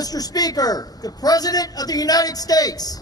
Mr. Speaker, the President of the United States.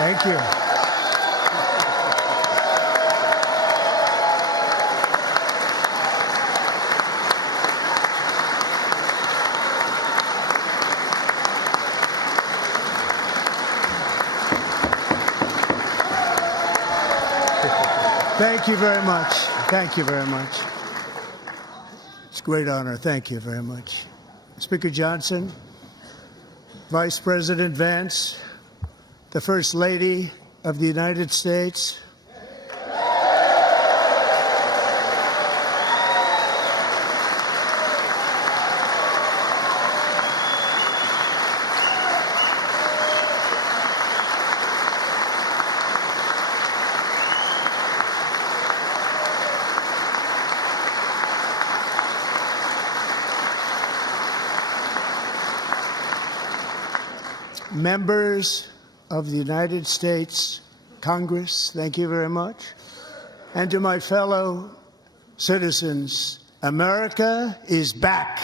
Thank you. Thank you very much. Thank you very much. It's a great honor. Thank you very much. Speaker Johnson, Vice President Vance, the First Lady of the United States, members of the United States Congress, thank you very much. And to my fellow citizens, America is back.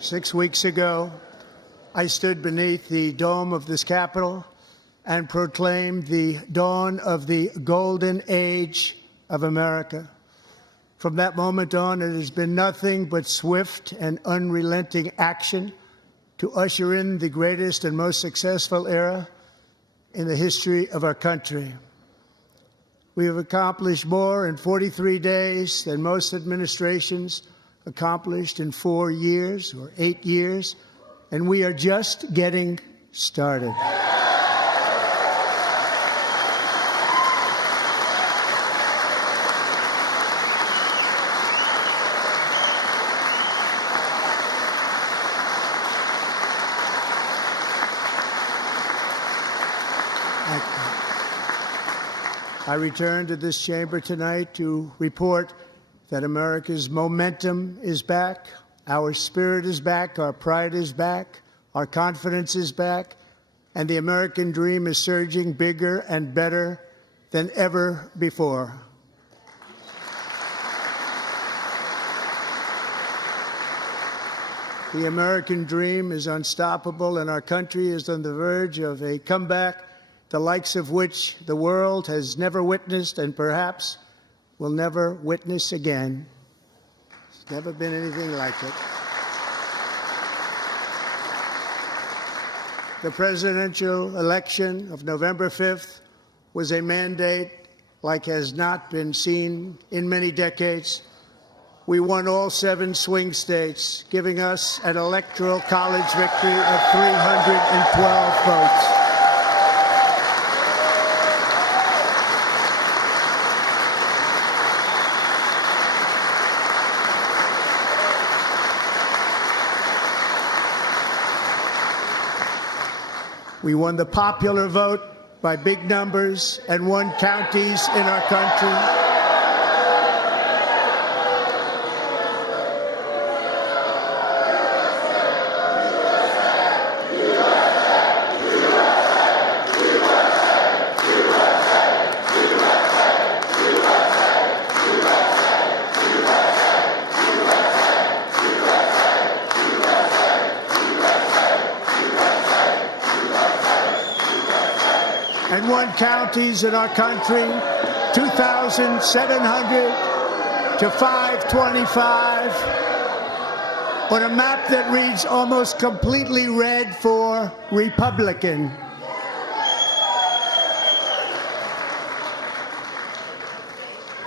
6 weeks ago, I stood beneath the dome of this Capitol and proclaimed the dawn of the golden age of America. From that moment on, it has been nothing but swift and unrelenting action to usher in the greatest and most successful era in the history of our country. We have accomplished more in 43 days than most administrations accomplished in 4 years or 8 years, and we are just getting started. I return to this chamber tonight to report that America's momentum is back, our spirit is back, our pride is back, our confidence is back, and the American dream is surging bigger and better than ever before. The American dream is unstoppable, and our country is on the verge of a comeback, the likes of which the world has never witnessed and perhaps will never witness again. There's never been anything like it. The presidential election of November 5th was a mandate like has not been seen in many decades. We won all 7 swing states, giving us an electoral college victory of 312 votes. We won the popular vote by big numbers and won counties in our country. And won counties in our country, 2,700 to 525, on a map that reads almost completely red for Republican.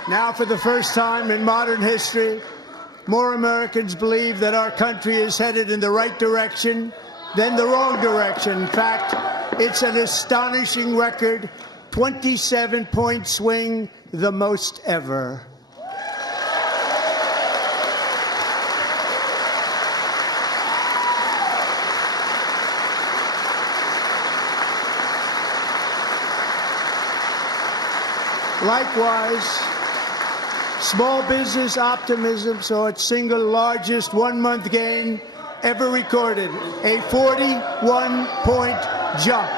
Now, for the first time in modern history, more Americans believe that our country is headed in the right direction than the wrong direction. In fact, it's an astonishing record, 27-point swing, the most ever. Small business optimism saw its single largest one-month gain ever recorded, a 41-point jump.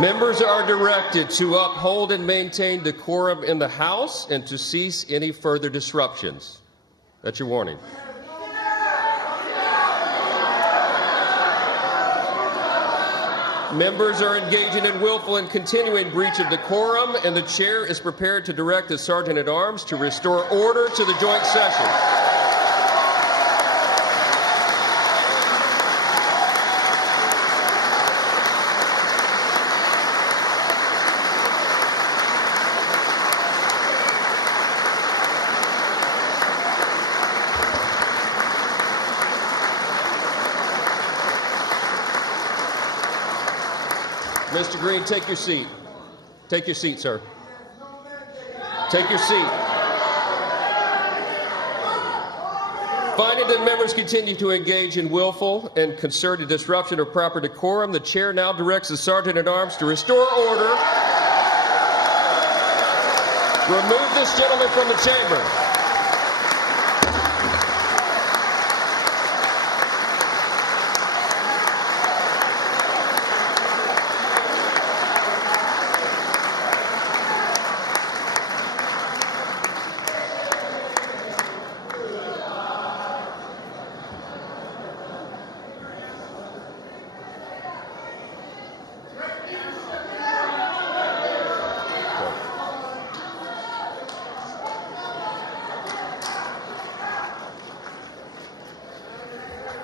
Members are directed to uphold and maintain decorum in the House and to cease any further disruptions. That's your warning. Members are engaging in willful and continuing breach of decorum, and the chair is prepared to direct the Sergeant-at-Arms to restore order to the joint session. Mr. Green, take your seat. Take your seat, sir. Take your seat. Finding that members continue to engage in willful and concerted disruption of proper decorum, the chair now directs the Sergeant-at-Arms to restore order. Remove this gentleman from the chamber.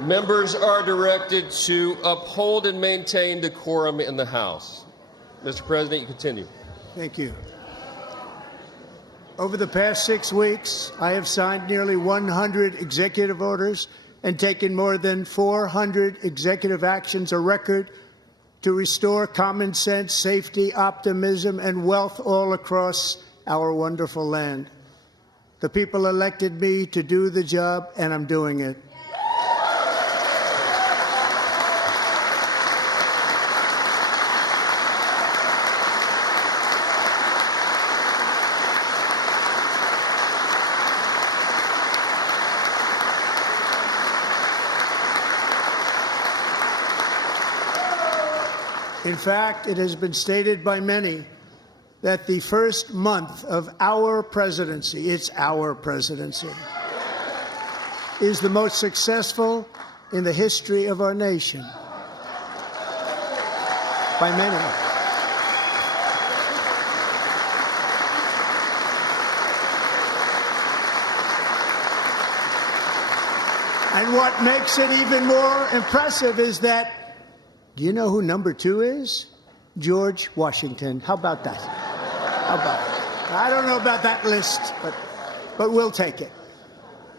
Members are directed to uphold and maintain decorum in the House. Mr. President, you continue. Thank you. Over the past 6 weeks, I have signed nearly 100 executive orders and taken more than 400 executive actions, a record to restore common sense, safety, optimism, and wealth all across our wonderful land. The people elected me to do the job, and I'm doing it. In fact, it has been stated by many that the first month of our presidency, it's our presidency, is the most successful in the history of our nation. By many. And what makes it even more impressive is that, do you know who number 2 is? George Washington. How about that? How about it? I don't know about that list, but we'll take it.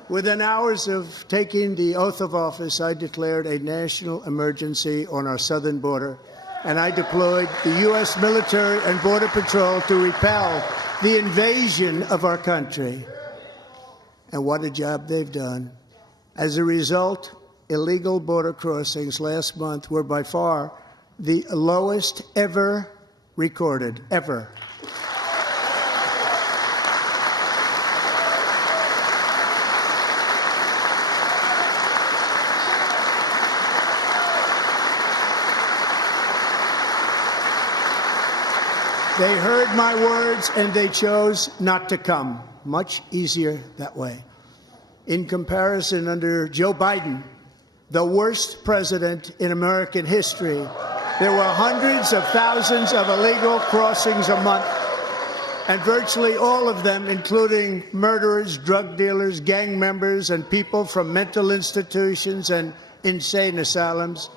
Within hours of taking the oath of office, I declared a national emergency on our southern border, and I deployed the U.S. military and Border Patrol to repel the invasion of our country. And what a job they've done. As a result, illegal border crossings last month were by far the lowest ever recorded, ever. They heard my words and they chose not to come. Much easier that way. In comparison, under Joe Biden, the worst president in American history, there were hundreds of thousands of illegal crossings a month, and virtually all of them, including murderers, drug dealers, gang members, and people from mental institutions and insane asylums,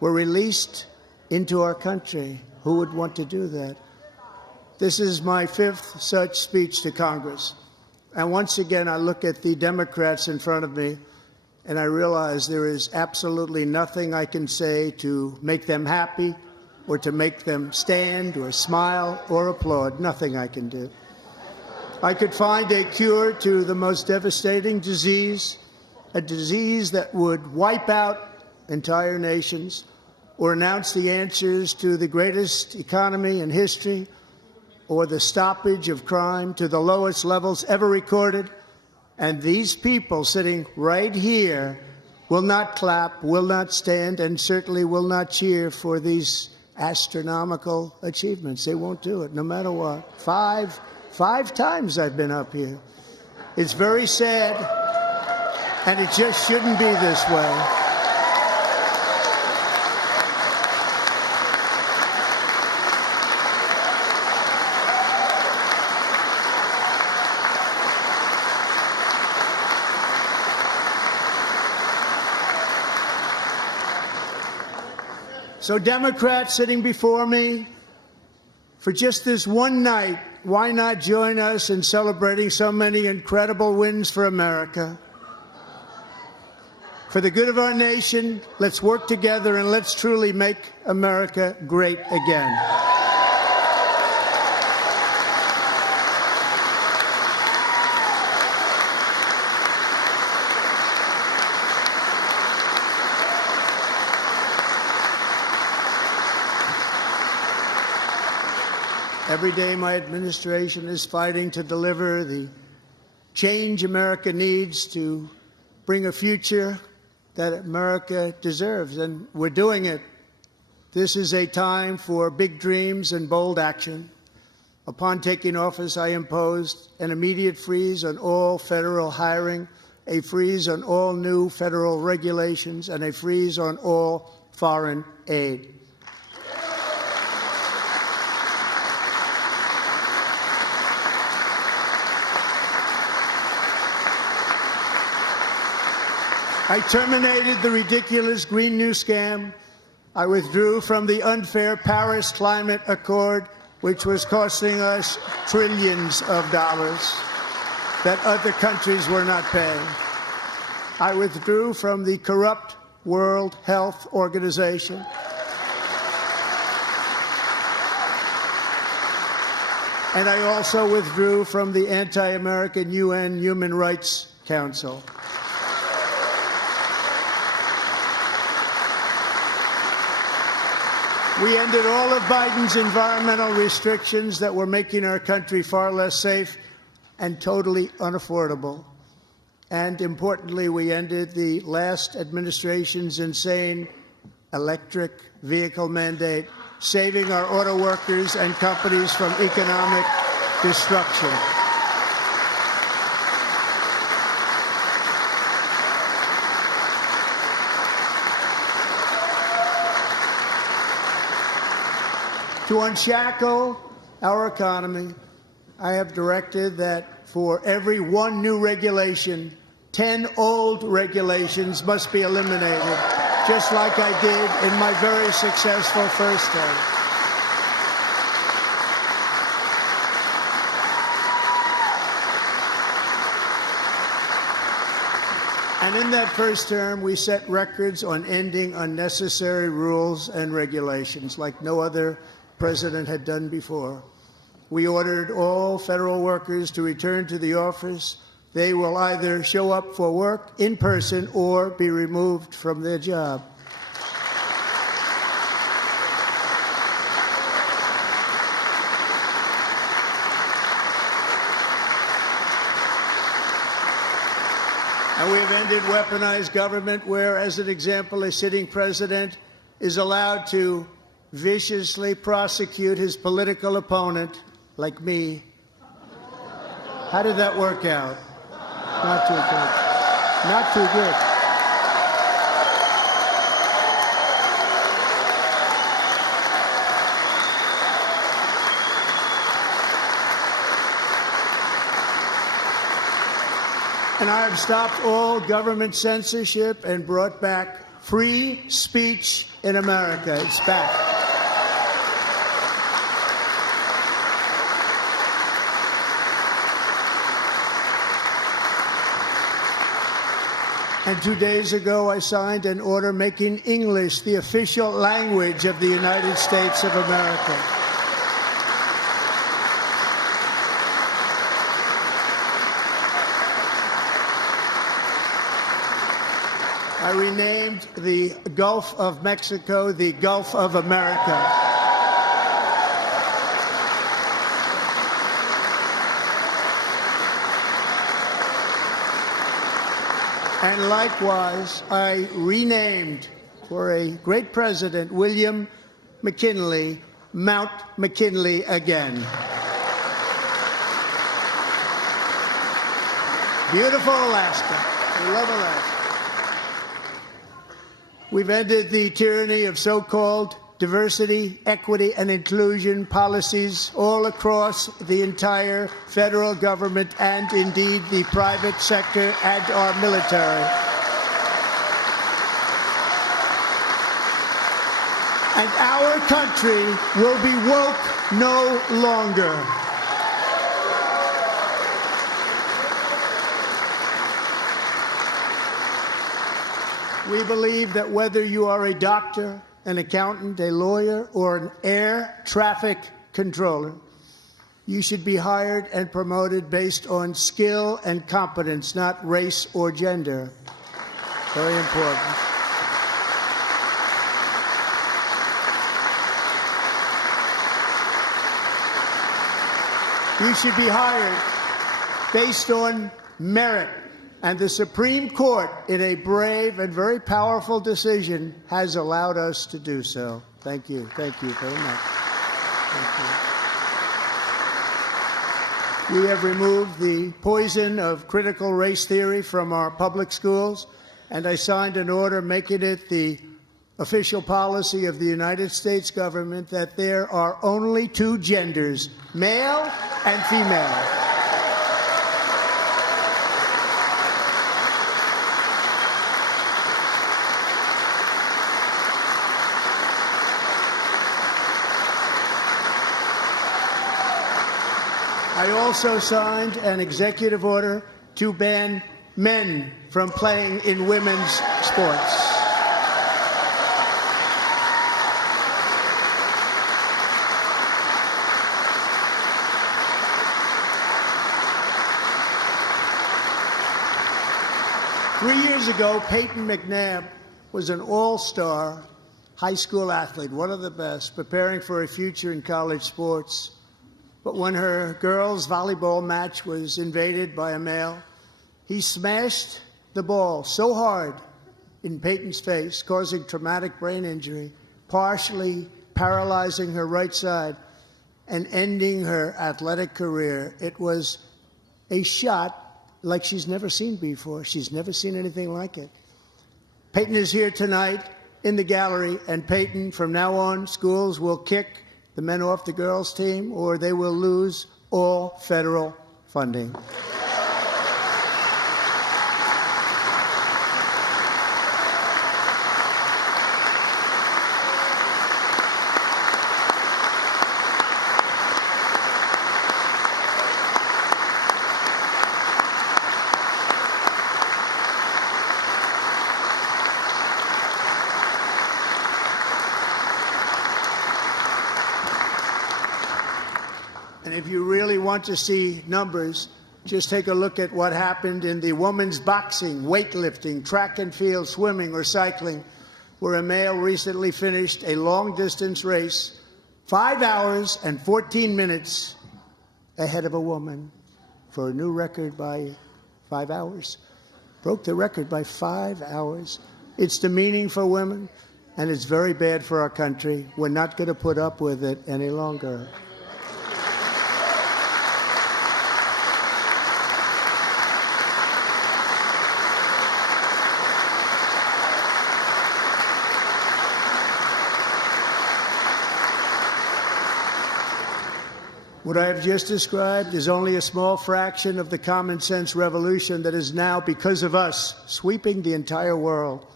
were released into our country. Who would want to do that? This is my 5th such speech to Congress. And once again, I look at the Democrats in front of me, and I realize there is absolutely nothing I can say to make them happy or to make them stand or smile or applaud. Nothing I can do. I could find a cure to the most devastating disease, a disease that would wipe out entire nations, or announce the answers to the greatest economy in history or the stoppage of crime to the lowest levels ever recorded. And these people sitting right here will not clap, will not stand, and certainly will not cheer for these astronomical achievements. They won't do it, no matter what. Five times I've been up here. It's very sad, and it just shouldn't be this way. So Democrats sitting before me, for just this one night, why not join us in celebrating so many incredible wins for America? For the good of our nation, let's work together and let's truly make America great again. Every day, my administration is fighting to deliver the change America needs to bring a future that America deserves, and we're doing it. This is a time for big dreams and bold action. Upon taking office, I imposed an immediate freeze on all federal hiring, a freeze on all new federal regulations, and a freeze on all foreign aid. I terminated the ridiculous Green New Scam. I withdrew from the unfair Paris Climate Accord, which was costing us trillions of dollars that other countries were not paying. I withdrew from the corrupt World Health Organization. And I also withdrew from the anti-American UN Human Rights Council. We ended all of Biden's environmental restrictions that were making our country far less safe and totally unaffordable. And importantly, we ended the last administration's insane electric vehicle mandate, saving our auto workers and companies from economic destruction. To unshackle our economy, I have directed that for every one new regulation, 10 old regulations must be eliminated, just like I did in my very successful first term. And in that first term, we set records on ending unnecessary rules and regulations like no other president had done before. We ordered all federal workers to return to the office. They will either show up for work in person or be removed from their job. And we have ended weaponized government where, as an example, a sitting president is allowed to viciously prosecute his political opponent, like me. How did that work out? Not too good. Not too good. And I have stopped all government censorship and brought back free speech in America. It's back. And 2 days ago, I signed an order making English the official language of the United States of America. I renamed the Gulf of Mexico the Gulf of America. And likewise, I renamed, for a great president, William McKinley, Mount McKinley again. Beautiful Alaska. We love Alaska. We've ended the tyranny of so-called diversity, equity, and inclusion policies all across the entire federal government and indeed the private sector and our military. And our country will be woke no longer. We believe that whether you are a doctor, an accountant, a lawyer, or an air traffic controller, you should be hired and promoted based on skill and competence, not race or gender. Very important. You should be hired based on merit. And the Supreme Court, in a brave and very powerful decision, has allowed us to do so. Thank you. Thank you very much. Thank you. We have removed the poison of critical race theory from our public schools, and I signed an order making it the official policy of the United States government that there are only two genders, male and female. I also signed an executive order to ban men from playing in women's sports. Three years ago, Peyton McNabb was an all-star high school athlete, one of the best, preparing for a future in college sports. But when her girls' volleyball match was invaded by a male, he smashed the ball so hard in Peyton's face, causing traumatic brain injury, partially paralyzing her right side, and ending her athletic career. It was a shot like she's never seen before. She's never seen anything like it. Peyton is here tonight in the gallery, and Peyton, from now on, schools will kick the men off the girls' team, or they will lose all federal funding. And if you really want to see numbers, just take a look at what happened in the women's boxing, weightlifting, track and field, swimming, or cycling, where a male recently finished a long-distance race 5 hours and 14 minutes ahead of a woman for a new record by 5 hours. Broke the record by 5 hours. It's demeaning for women, and it's very bad for our country. We're not going to put up with it any longer. What I have just described is only a small fraction of the common sense revolution that is now, because of us, sweeping the entire world.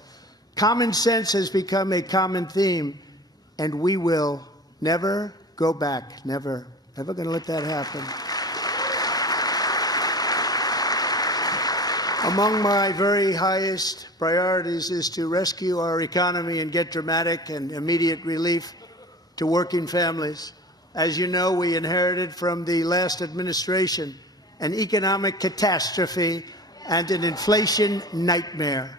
Common sense has become a common theme, and we will never go back. Never. Never going to let that happen. Among my very highest priorities is to rescue our economy and get dramatic and immediate relief to working families. As you know, we inherited from the last administration an economic catastrophe and an inflation nightmare.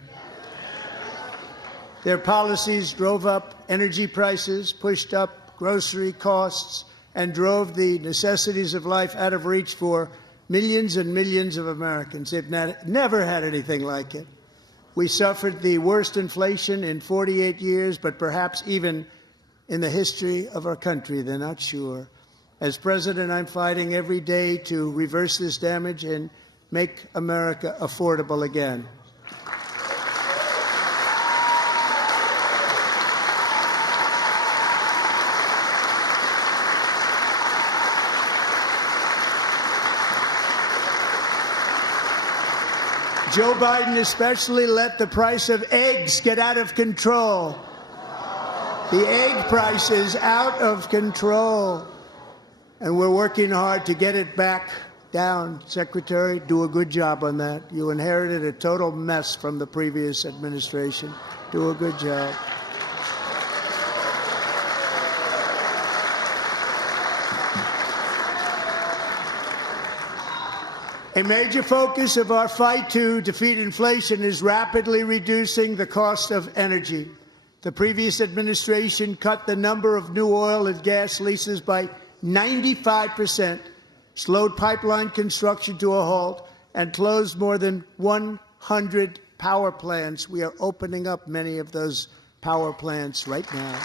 Their policies drove up energy prices, pushed up grocery costs, and drove the necessities of life out of reach for millions and millions of Americans. They've never had anything like it. We suffered the worst inflation in 48 years, but perhaps even in the history of our country. They're not sure. As president, I'm fighting every day to reverse this damage and make America affordable again. Joe Biden especially let the price of eggs get out of control. The egg price is out of control. And we're working hard to get it back down. Secretary, do a good job on that. You inherited a total mess from the previous administration. Do a good job. A major focus of our fight to defeat inflation is rapidly reducing the cost of energy. The previous administration cut the number of new oil and gas leases by 95%, slowed pipeline construction to a halt, and closed more than 100 power plants. We are opening up many of those power plants right now.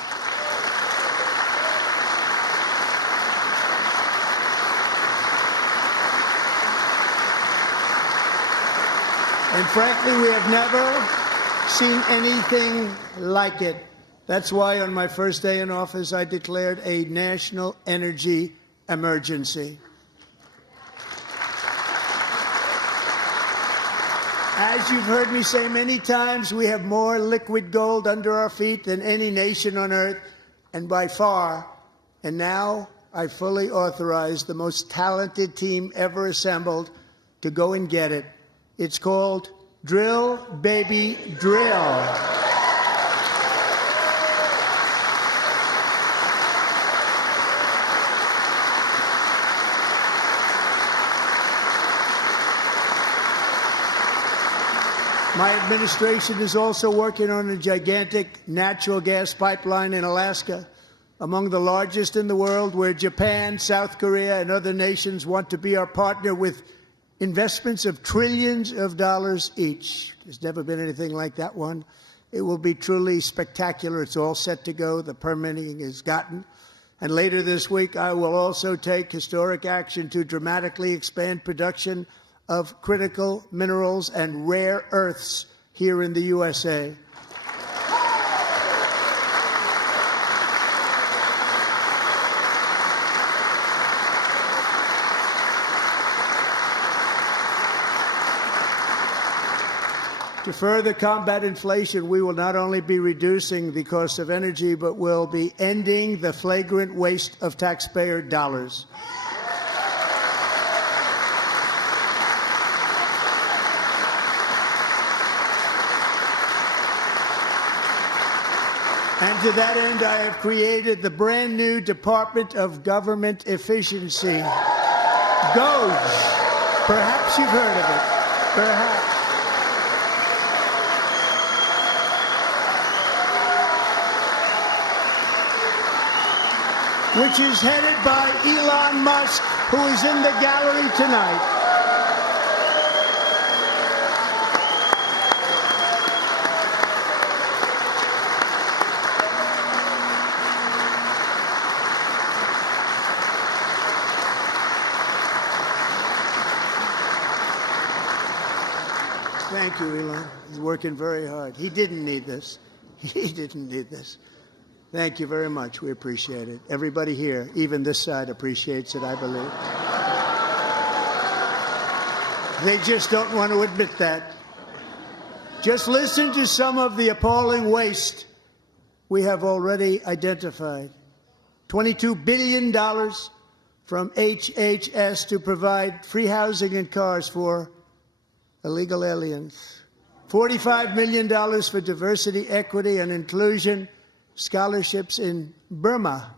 And frankly, we have never seen anything like it. That's why on my first day in office, I declared a national energy emergency. As you've heard me say many times, we have more liquid gold under our feet than any nation on earth, and by far. And now I fully authorize the most talented team ever assembled to go and get it. It's called Drill, Baby, Drill. My administration is also working on a gigantic natural gas pipeline in Alaska, among the largest in the world, where Japan, South Korea, and other nations want to be our partner with investments of trillions of dollars each. There's never been anything like that one. It will be truly spectacular. It's all set to go. The permitting is gotten. And later this week, I will also take historic action to dramatically expand production of critical minerals and rare earths here in the USA. To further combat inflation, we will not only be reducing the cost of energy, but will be ending the flagrant waste of taxpayer dollars. And to that end, I have created the brand new Department of Government Efficiency, DOGE. Perhaps you've heard of it. Perhaps. Which is headed by Elon Musk, who is in the gallery tonight. Thank you, Elon. He's working very hard. He didn't need this. He didn't need this. Thank you very much. We appreciate it. Everybody here, even this side, appreciates it, I believe. They just don't want to admit that. Just listen to some of the appalling waste we have already identified. $22 billion from HHS to provide free housing and cars for illegal aliens. $45 million for diversity, equity, and inclusion scholarships in Burma.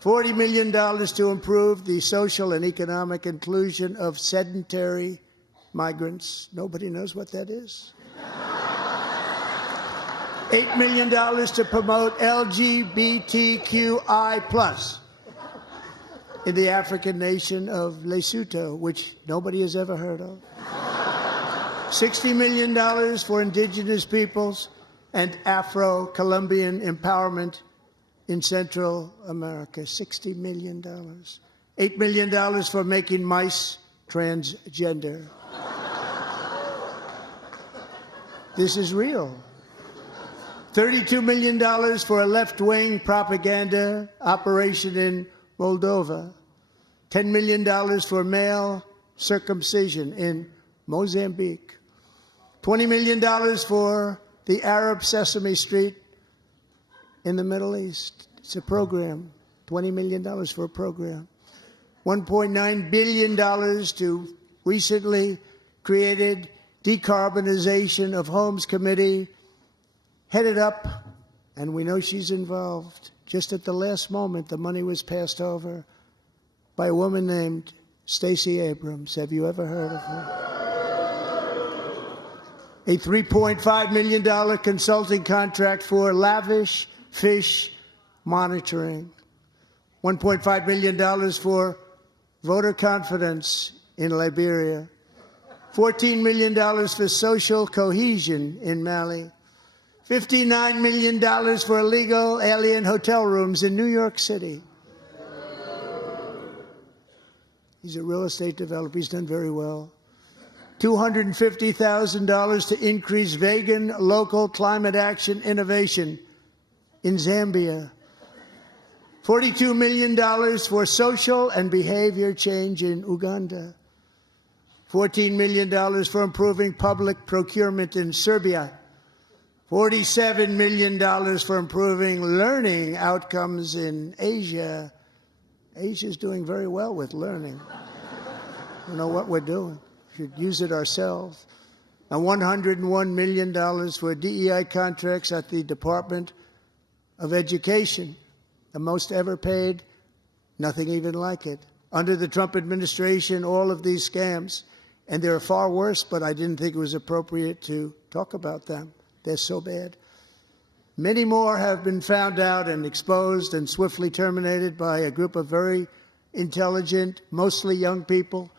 $40 million to improve the social and economic inclusion of sedentary migrants. Nobody knows what that is. $8 million to promote LGBTQI+ in the African nation of Lesotho, which nobody has ever heard of. $60 million for indigenous peoples and Afro-Colombian empowerment in Central America. $60 million. $8 million for making mice transgender. This is real. $32 million for a left-wing propaganda operation in Moldova. $10 million for male circumcision in Mozambique. $20 million for the Arab Sesame Street in the Middle East. It's a program. $20 million for a program. $1.9 billion to recently created Decarbonization of Homes Committee, headed up, and we know she's involved. Just at the last moment, the money was passed over by a woman named Stacey Abrams. Have you ever heard of her? A $3.5 million consulting contract for lavish fish monitoring. $1.5 million for voter confidence in Liberia. $14 million for social cohesion in Mali. $59 million for illegal alien hotel rooms in New York City. He's a real estate developer. He's done very well. $250,000 to increase vegan local climate action innovation in Zambia. $42 million for social and behavior change in Uganda. $14 million for improving public procurement in Serbia. $47 million for improving learning outcomes in Asia. Asia's doing very well with learning. I don't know what we're doing. We should use it ourselves. And $101 million for DEI contracts at the Department of Education, the most ever paid, nothing even like it. Under the Trump administration, all of these scams, and they're far worse, but I didn't think it was appropriate to talk about them. They're so bad. Many more have been found out and exposed and swiftly terminated by a group of very intelligent, mostly young people,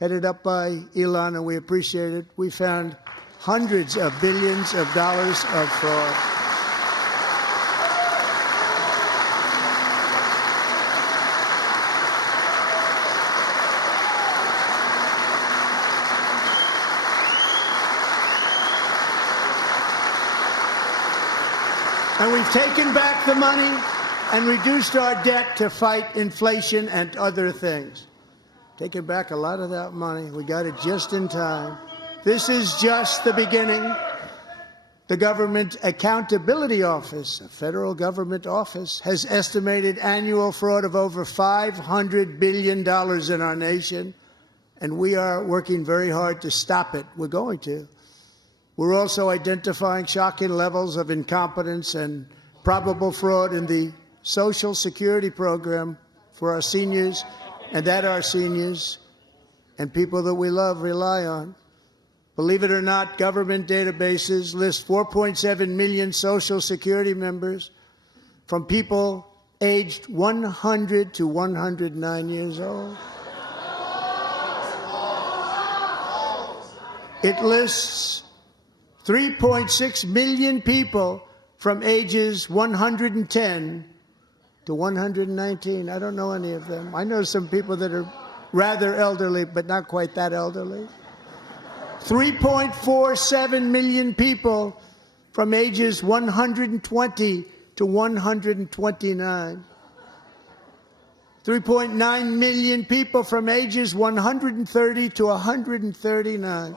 headed up by Elon, and we appreciate it. We found hundreds of billions of dollars of fraud. And we've taken back the money and reduced our debt to fight inflation and other things. Taken back a lot of that money. We got it just in time. This is just the beginning. The Government Accountability Office, a federal government office, has estimated annual fraud of over $500 billion in our nation, and we are working very hard to stop it. We're going to. We're also identifying shocking levels of incompetence and probable fraud in the Social Security program for our seniors, and that our seniors and people that we love rely on. Believe it or not, government databases list 4.7 million Social Security members from people aged 100 to 109 years old. It lists 3.6 million people from ages 110 to 119. I don't know any of them. I know some people that are rather elderly, but not quite that elderly. 3.47 million people from ages 120 to 129. 3.9 million people from ages 130 to 139.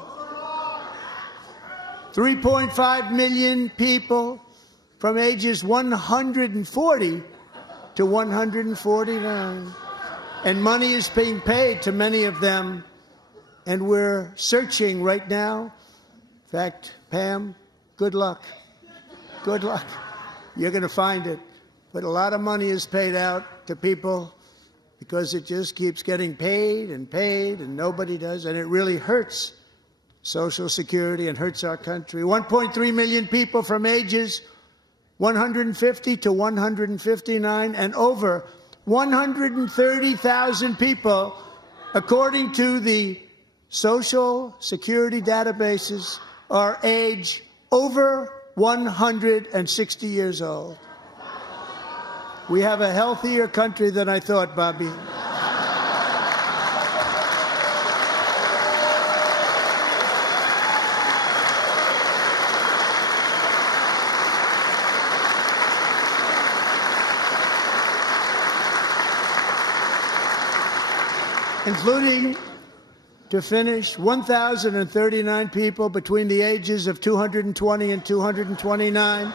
3.5 million people from ages 140 to 149. And money is being paid to many of them, and we're searching right now. In fact, Pam, good luck. Good luck. You're going to find it. But a lot of money is paid out to people because it just keeps getting paid, and nobody does. And it really hurts Social Security and hurts our country. 1.3 million people from ages 150 to 159, and over 130,000 people, according to the Social Security databases, are age over 160 years old. We have a healthier country than I thought, Bobby. Including, to finish, 1,039 people between the ages of 220 and 229,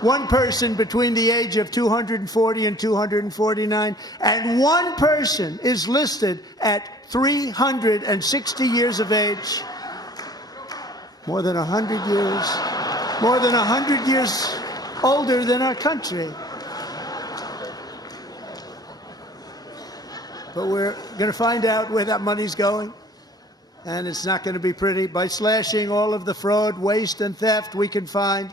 one person between the age of 240 and 249, and one person is listed at 360 years of age. More than 100 years older than our country. But we're going to find out where that money's going, and it's not going to be pretty. By slashing all of the fraud, waste, and theft we can find,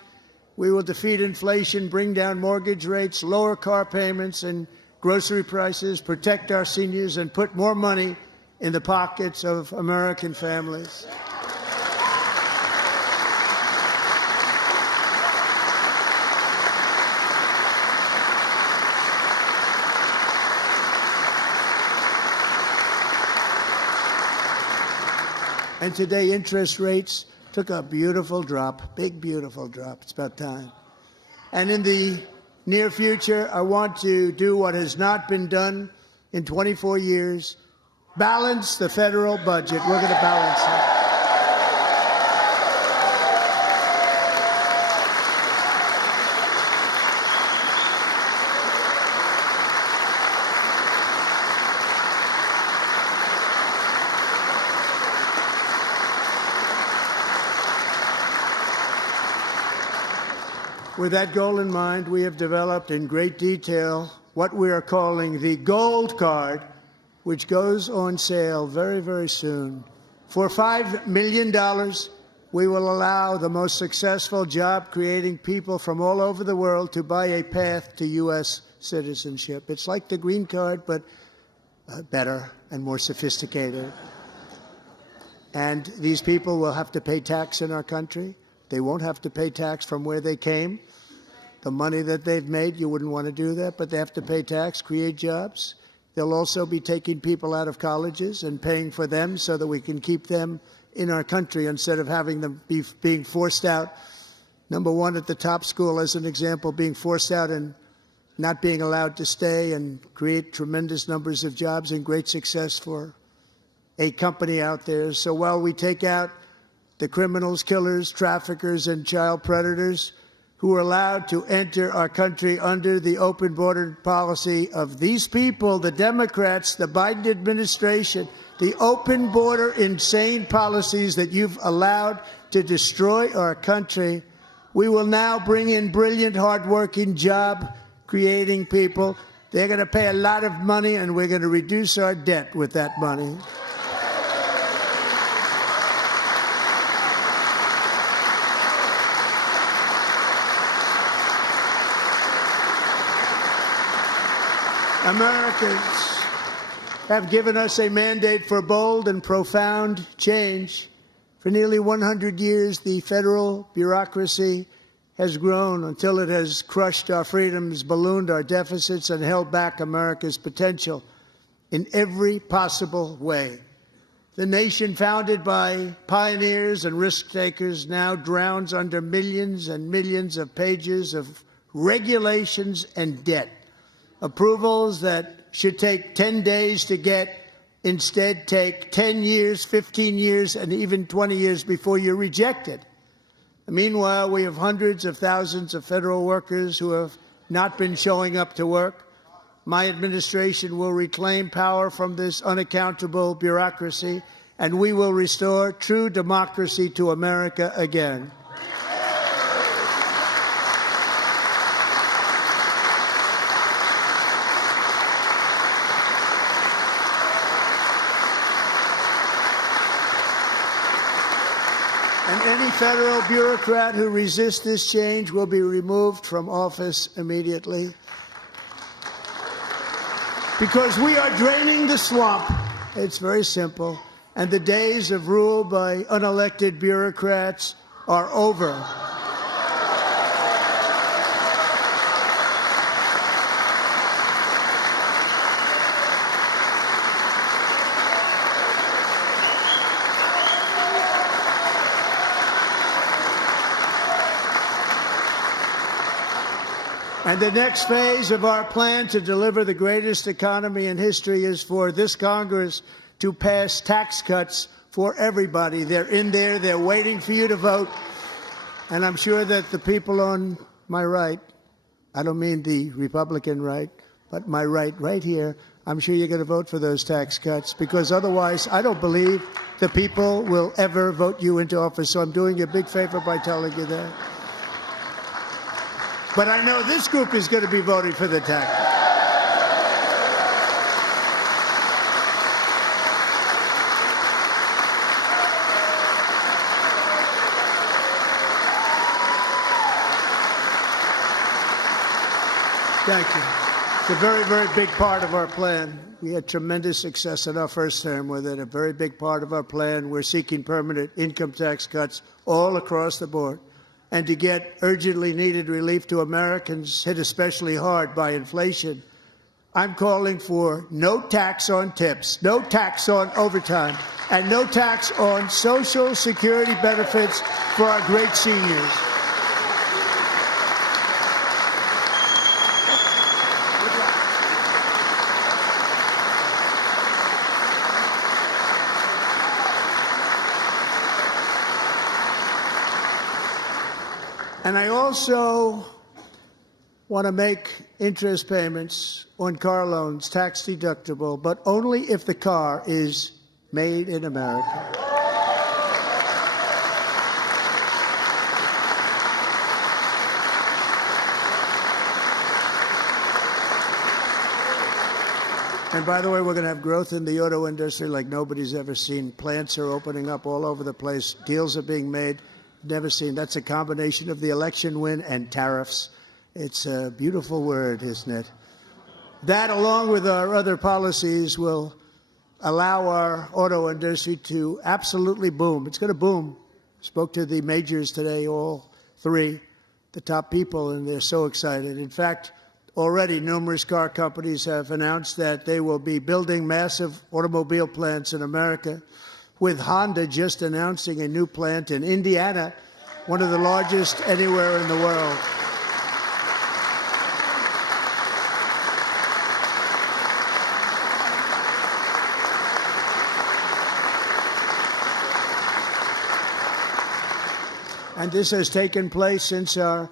we will defeat inflation, bring down mortgage rates, lower car payments and grocery prices, protect our seniors, and put more money in the pockets of American families. And today, interest rates took a beautiful drop, big, beautiful drop. It's about time. And in the near future, I want to do what has not been done in 24 years, balance the federal budget. We're going to balance it. With that goal in mind, we have developed in great detail what we are calling the Gold Card, which goes on sale very, very soon. For $5 million, we will allow the most successful job-creating people from all over the world to buy a path to U.S. citizenship. It's like the green card, but better and more sophisticated. And these people will have to pay tax in our country. They won't have to pay tax from where they came. The money that they've made, you wouldn't want to do that, but they have to pay tax, create jobs. They'll also be taking people out of colleges and paying for them so that we can keep them in our country instead of having them being forced out. Number one, at the top school, as an example, being forced out and not being allowed to stay and create tremendous numbers of jobs and great success for a company out there. So while we take out the criminals, killers, traffickers, and child predators who are allowed to enter our country under the open border policy of these people, the Democrats, the Biden administration, the open border insane policies that you've allowed to destroy our country, we will now bring in brilliant, hardworking, job-creating people. They're going to pay a lot of money, and we're going to reduce our debt with that money. Americans have given us a mandate for bold and profound change. For nearly 100 years, the federal bureaucracy has grown until it has crushed our freedoms, ballooned our deficits, and held back America's potential in every possible way. The nation founded by pioneers and risk-takers now drowns under millions and millions of pages of regulations and debt. Approvals that should take 10 days to get instead take 10 years, 15 years, and even 20 years before you're rejected. Meanwhile, we have hundreds of thousands of federal workers who have not been showing up to work. My administration will reclaim power from this unaccountable bureaucracy, and we will restore true democracy to America again. And any federal bureaucrat who resists this change will be removed from office immediately. Because we are draining the swamp. It's very simple. And the days of rule by unelected bureaucrats are over. And the next phase of our plan to deliver the greatest economy in history is for this Congress to pass tax cuts for everybody. They're in there. They're waiting for you to vote. And I'm sure that the people on my right, I don't mean the Republican right, but my right here, I'm sure you're going to vote for those tax cuts, because otherwise I don't believe the people will ever vote you into office. So I'm doing you a big favor by telling you that. But I know this group is going to be voting for the tax. Thank you. It's a very, very big part of our plan. We had tremendous success in our first term with it. A very big part of our plan. We're seeking permanent income tax cuts all across the board. And to get urgently needed relief to Americans hit especially hard by inflation, I'm calling for no tax on tips, no tax on overtime, and no tax on Social Security benefits for our great seniors. And I also want to make interest payments on car loans tax deductible, but only if the car is made in America. And by the way, we're going to have growth in the auto industry like nobody's ever seen. Plants are opening up all over the place. Deals are being made. Never seen. That's a combination of the election win and tariffs. It's a beautiful word, isn't it? That, along with our other policies, will allow our auto industry to absolutely boom. It's going to boom. Spoke to the majors today, all three, the top people, and they're so excited. In fact, already numerous car companies have announced that they will be building massive automobile plants in America, with Honda just announcing a new plant in Indiana, one of the largest anywhere in the world. And this has taken place since our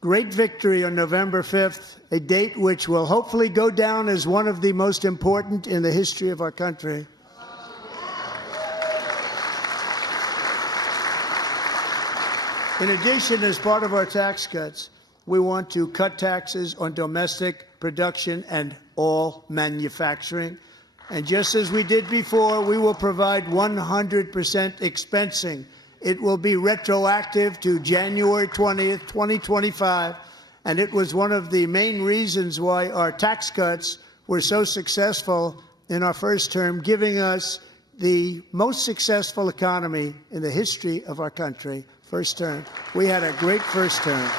great victory on November 5th, a date which will hopefully go down as one of the most important in the history of our country. In addition, as part of our tax cuts, we want to cut taxes on domestic production and all manufacturing. And just as we did before, we will provide 100% expensing. It will be retroactive to January 20th, 2025. And it was one of the main reasons why our tax cuts were so successful in our first term, giving us the most successful economy in the history of our country. First term. We had a great first term.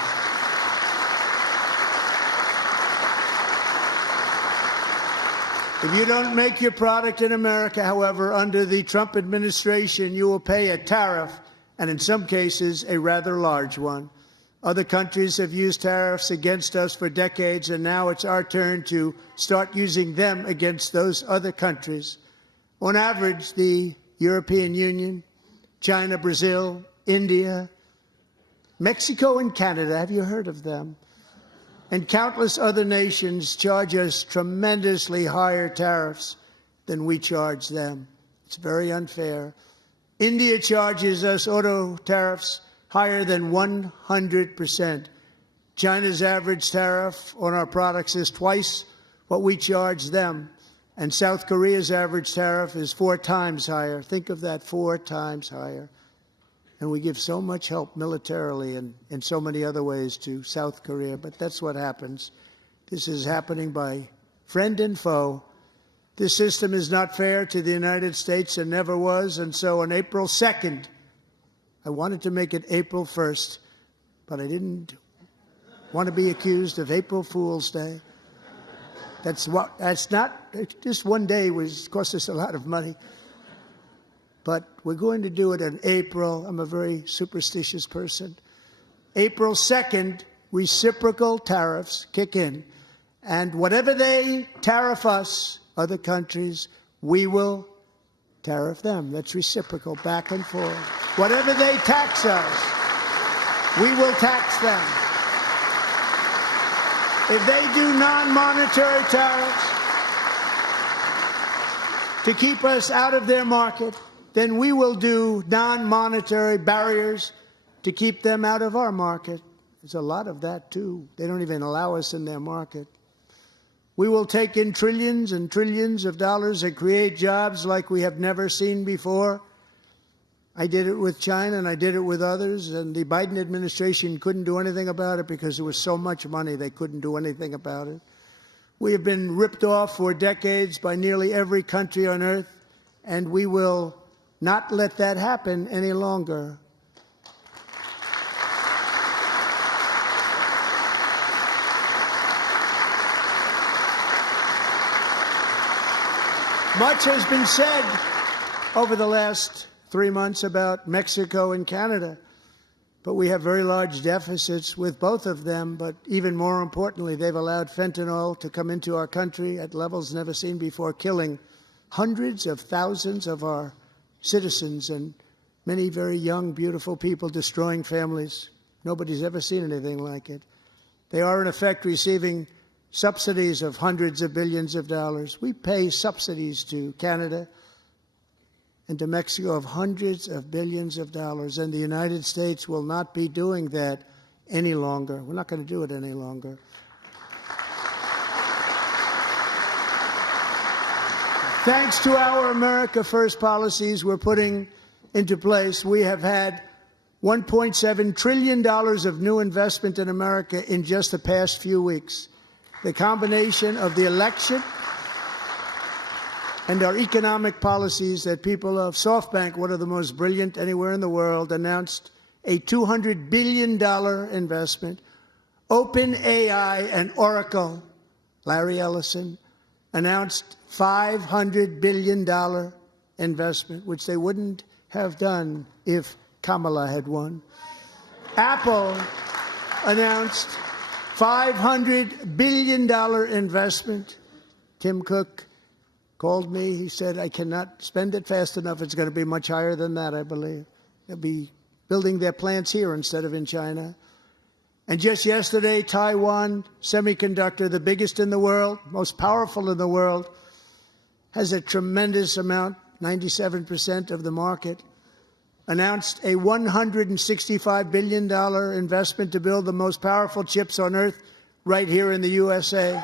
If you don't make your product in America, however, under the Trump administration, you will pay a tariff, and in some cases, a rather large one. Other countries have used tariffs against us for decades, and now it's our turn to start using them against those other countries. On average, the European Union, China, Brazil, India, Mexico, and Canada, have you heard of them? And countless other nations charge us tremendously higher tariffs than we charge them. It's very unfair. India charges us auto tariffs higher than 100%. China's average tariff on our products is twice what we charge them. And South Korea's average tariff is 4 times higher. Think of that, 4 times higher. And we give so much help militarily and in so many other ways to South Korea, but that's what happens. This is happening by friend and foe. This system is not fair to the United States and never was, and so on April 2nd, I wanted to make it April 1st, but I didn't want to be accused of April Fool's Day. That's not, just one day was cost us a lot of money. But we're going to do it in April. I'm a very superstitious person. April 2nd, reciprocal tariffs kick in. And whatever they tariff us, other countries, we will tariff them. That's reciprocal, back and forth. Whatever they tax us, we will tax them. If they do non-monetary tariffs to keep us out of their market, then we will do non-monetary barriers to keep them out of our market. There's a lot of that, too. They don't even allow us in their market. We will take in trillions and trillions of dollars and create jobs like we have never seen before. I did it with China and I did it with others, and the Biden administration couldn't do anything about it because there was so much money they couldn't do anything about it. We have been ripped off for decades by nearly every country on earth, and we will not let that happen any longer. Much has been said over the last 3 months about Mexico and Canada, but we have very large deficits with both of them. But even more importantly, they've allowed fentanyl to come into our country at levels never seen before, killing hundreds of thousands of our citizens and many very young, beautiful people, destroying families. Nobody's ever seen anything like it. They are, in effect, receiving subsidies of hundreds of billions of dollars. We pay subsidies to Canada and to Mexico of hundreds of billions of dollars, and the United States will not be doing that any longer. We're not going to do it any longer. Thanks to our America First policies we're putting into place, we have had $1.7 trillion of new investment in America in just the past few weeks. The combination of the election and our economic policies that people of SoftBank, one of the most brilliant anywhere in the world, announced a $200 billion investment. OpenAI and Oracle, Larry Ellison, announced $500 billion investment, which they wouldn't have done if Kamala had won. Apple announced $500 billion investment. Tim Cook called me. He said, I cannot spend it fast enough. It's going to be much higher than that, I believe. They'll be building their plants here instead of in China. And just yesterday, Taiwan Semiconductor, the biggest in the world, most powerful in the world, has a tremendous amount, 97% of the market, announced a $165 billion investment to build the most powerful chips on earth right here in the USA.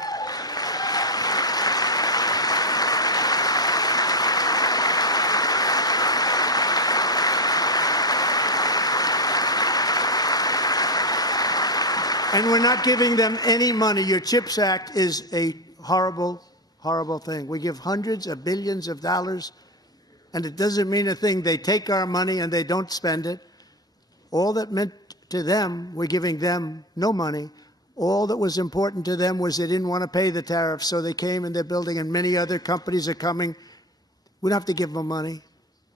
And we're not giving them any money. Your CHIPS Act is a horrible, horrible thing. We give hundreds of billions of dollars, and it doesn't mean a thing. They take our money and they don't spend it. All that meant to them, we're giving them no money. All that was important to them was they didn't want to pay the tariffs, so they came and they're building, and many other companies are coming. We don't have to give them money.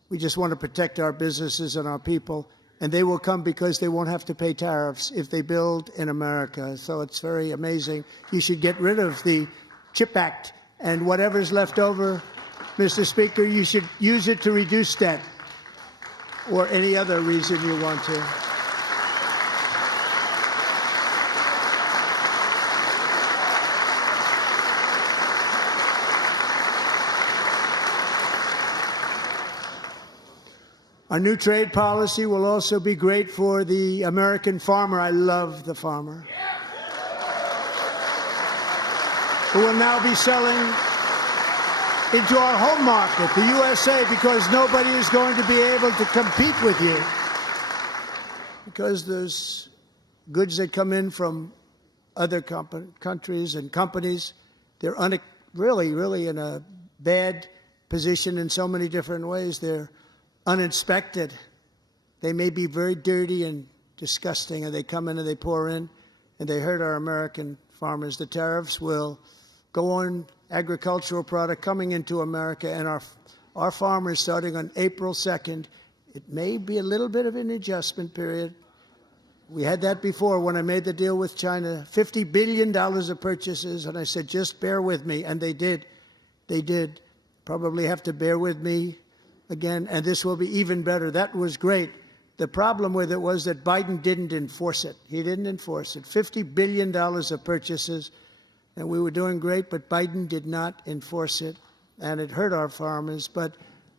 We just want to protect our businesses and our people. And they will come because they won't have to pay tariffs if they build in America. So it's very amazing. You should get rid of the CHIP Act, and whatever's left over, Mr. Speaker, you should use it to reduce debt or any other reason you want to. Our new trade policy will also be great for the American farmer. I love the farmer, who will now be selling into our home market, the USA, because nobody is going to be able to compete with you. because there's goods that come in from other countries and companies. They're really in a bad position in so many different ways. They're uninspected. They may be very dirty and disgusting, and they come in and they pour in, and they hurt our American farmers. The tariffs will go on agricultural product coming into America, and our farmers, starting on April 2nd, it may be a little bit of an adjustment period. We had that before when I made the deal with China, $50 billion of purchases, and I said, just bear with me, and they did. They did. Probably have to bear with me again, and this will be even better. That was great. The problem with it was that Biden didn't enforce it. He didn't enforce it. $50 billion of purchases, and we were doing great, but Biden did not enforce it, and it hurt our farmers. But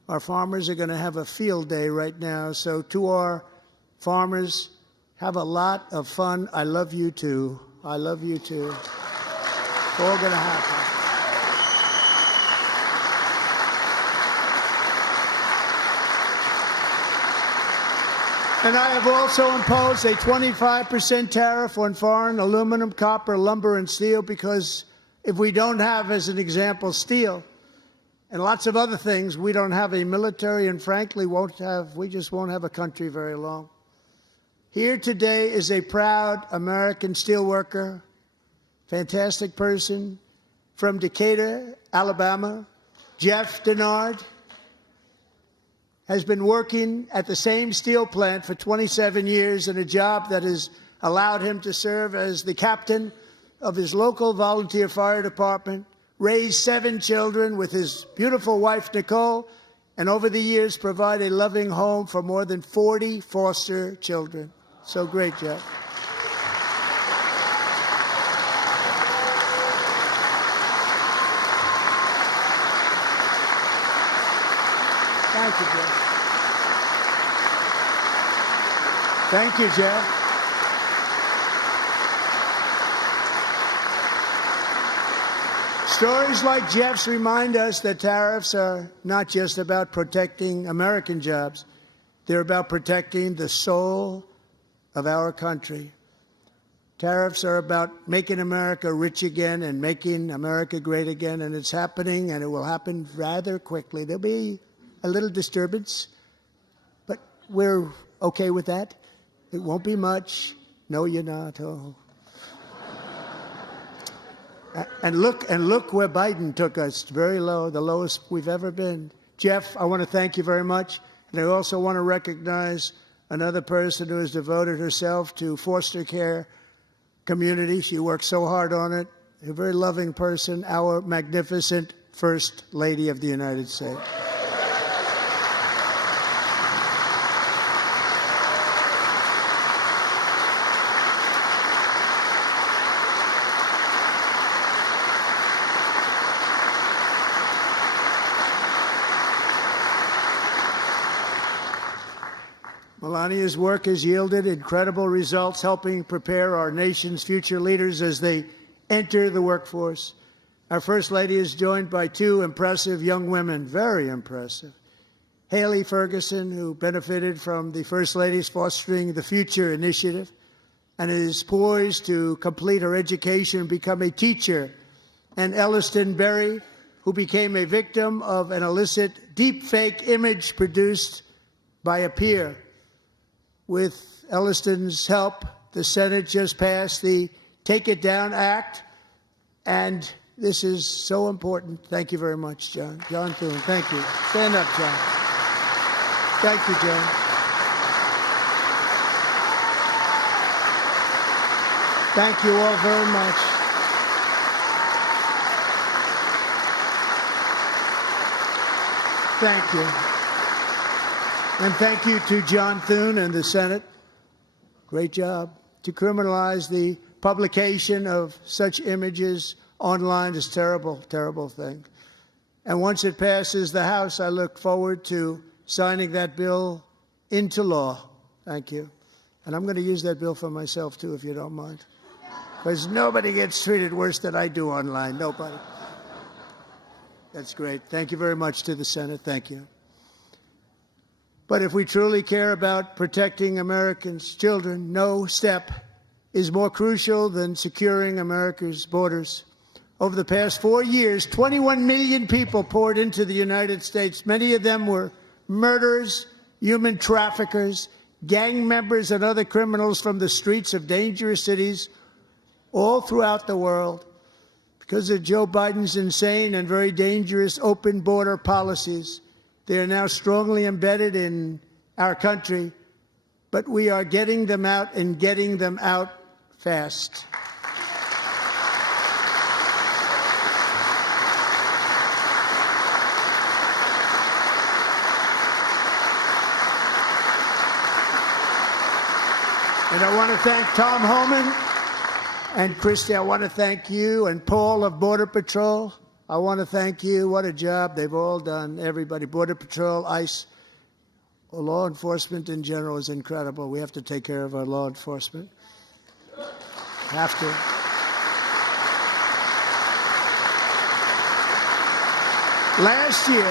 our farmers are going to have a field day right now. So to our farmers, have a lot of fun. I love you too. I love you too. It's all going to happen. And I have also imposed a 25% tariff on foreign aluminum, copper, lumber, and steel, because if we don't have, as an example, steel and lots of other things, we don't have a military, and frankly, we just won't have a country very long. Here today is a proud American steelworker, fantastic person from Decatur, Alabama, Jeff Denard. Has been working at the same steel plant for 27 years in a job that has allowed him to serve as the captain of his local volunteer fire department, raise 7 children with his beautiful wife, Nicole, and over the years provide a loving home for more than 40 foster children. So great, Jeff. Thank you, Jeff. Thank you, Jeff. Stories like Jeff's remind us that tariffs are not just about protecting American jobs. They're about protecting the soul of our country. Tariffs are about making America rich again and making America great again, and it's happening, and it will happen rather quickly. There'll be a little disturbance, but we're okay with that. It won't be much. No, you're not. Oh. And look where Biden took us. Very low, the lowest we've ever been. Jeff, I want to thank you very much. And I also want to recognize another person who has devoted herself to foster care community. She works so hard on it. A very loving person, our magnificent First Lady of the United States. Melania's work has yielded incredible results, helping prepare our nation's future leaders as they enter the workforce. Our First Lady is joined by 2 impressive young women, very impressive. Haley Ferguson, who benefited from the First Lady's Fostering the Future initiative and is poised to complete her education and become a teacher. And Elliston Berry, who became a victim of an illicit deepfake image produced by a peer. With Elliston's help, the Senate just passed the Take It Down Act, and this is so important. Thank you very much, John. John Thune, thank you. Stand up, John. Thank you, John. Thank you all very much. Thank you. And thank you to John Thune and the Senate. Great job. To criminalize the publication of such images online is terrible, terrible thing. And once it passes the House, I look forward to signing that bill into law. Thank you. And I'm going to use that bill for myself, too, if you don't mind. Because nobody gets treated worse than I do online. Nobody. That's great. Thank you very much to the Senate. Thank you. But if we truly care about protecting Americans' children, no step is more crucial than securing America's borders. Over the past 4 years, 21 million people poured into the United States. Many of them were murderers, human traffickers, gang members, and other criminals from the streets of dangerous cities all throughout the world. Because of Joe Biden's insane and very dangerous open border policies, they are now strongly embedded in our country, but we are getting them out and getting them out fast. And I want to thank Tom Homan and Christy. I want to thank you and Paul of Border Patrol. I want to thank you. What a job they've all done. Everybody, Border Patrol, ICE, law enforcement in general is incredible. We have to take care of our law enforcement. Have to. Last year,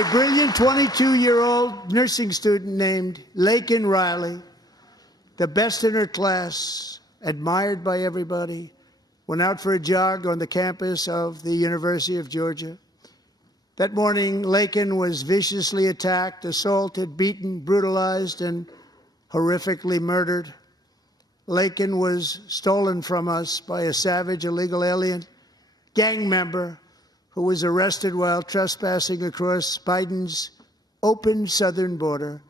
a brilliant 22-year-old nursing student named Laken Riley, the best in her class, admired by everybody, went out for a jog on the campus of the University of Georgia. That morning, Laken was viciously attacked, assaulted, beaten, brutalized, and horrifically murdered. Laken was stolen from us by a savage illegal alien gang member who was arrested while trespassing across Biden's open southern border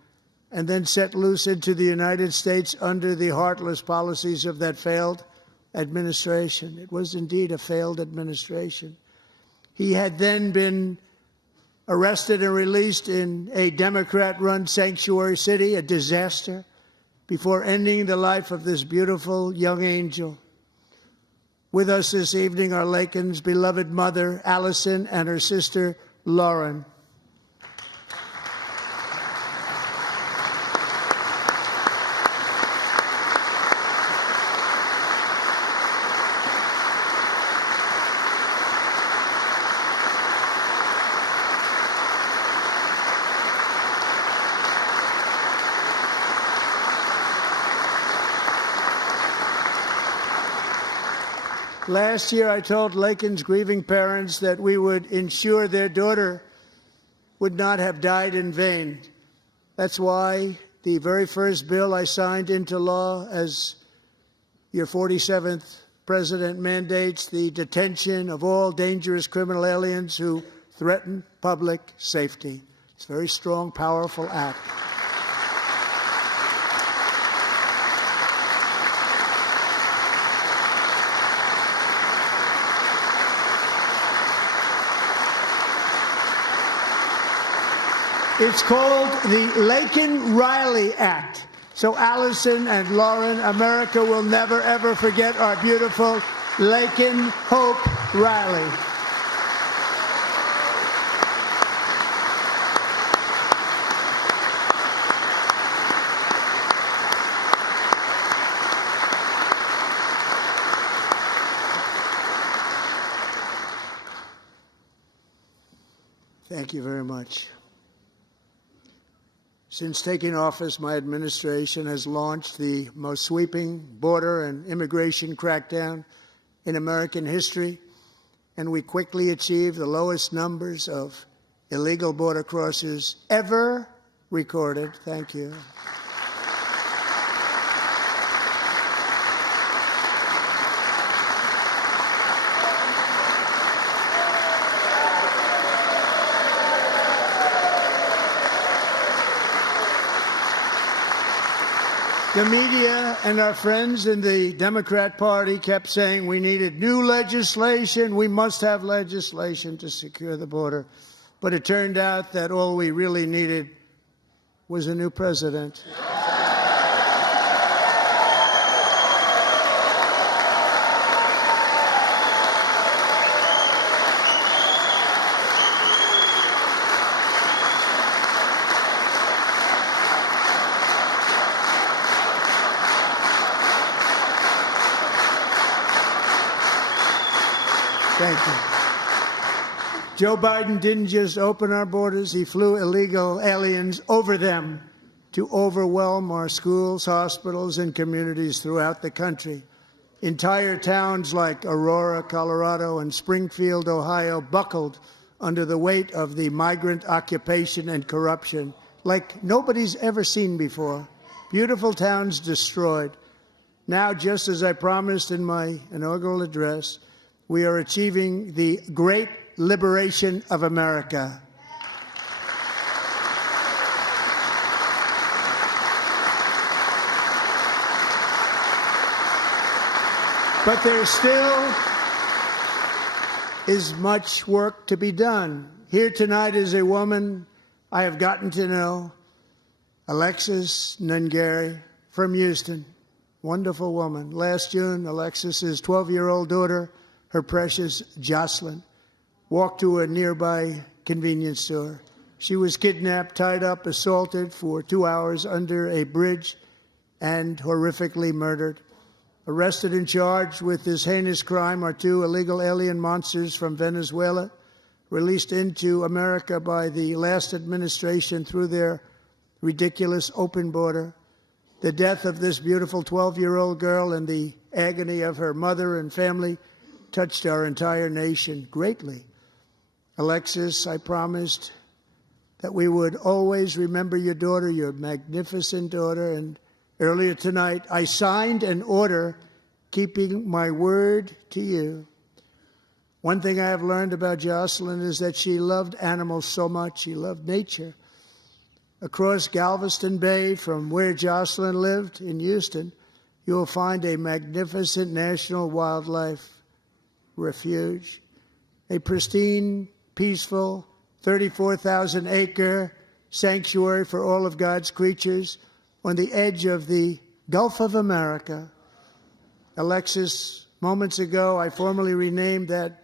and then set loose into the United States under the heartless policies of that failed administration. It was indeed a failed administration. He had then been arrested and released in a Democrat-run sanctuary city, a disaster, before ending the life of this beautiful young angel. With us this evening are Laken's beloved mother, Allison, and her sister, Lauren. Last year, I told Laken's grieving parents that we would ensure their daughter would not have died in vain. That's why the very first bill I signed into law as your 47th president mandates the detention of all dangerous criminal aliens who threaten public safety. It's a very strong, powerful act. It's called the Laken-Riley Act. So Allison and Lauren, America will never, ever forget our beautiful Laken Hope Riley. Thank you very much. Since taking office, my administration has launched the most sweeping border and immigration crackdown in American history, and we quickly achieved the lowest numbers of illegal border crossers ever recorded. Thank you. The media and our friends in the Democrat Party kept saying we needed new legislation. We must have legislation to secure the border. But it turned out that all we really needed was a new president. Thank you. Joe Biden didn't just open our borders, he flew illegal aliens over them to overwhelm our schools, hospitals, and communities throughout the country. Entire towns like Aurora, Colorado, and Springfield, Ohio, buckled under the weight of the migrant occupation and corruption like nobody's ever seen before. Beautiful towns destroyed. Now, just as I promised in my inaugural address, we are achieving the great liberation of America. But there still is much work to be done. Here tonight is a woman I have gotten to know, Alexis Nungari from Houston. Wonderful woman. Last June, Alexis's 12-year-old daughter, her precious Jocelyn, walked to a nearby convenience store. She was kidnapped, tied up, assaulted for 2 hours under a bridge, and horrifically murdered. Arrested and charged with this heinous crime are 2 illegal alien monsters from Venezuela, released into America by the last administration through their ridiculous open border. The death of this beautiful 12-year-old girl and the agony of her mother and family touched our entire nation greatly. Alexis, I promised that we would always remember your daughter, your magnificent daughter, and earlier tonight, I signed an order keeping my word to you. One thing I have learned about Jocelyn is that she loved animals so much. She loved nature. Across Galveston Bay, from where Jocelyn lived in Houston, you will find a magnificent national wildlife refuge, a pristine, peaceful, 34,000-acre sanctuary for all of God's creatures on the edge of the Gulf of America. Alexis, moments ago, I formally renamed that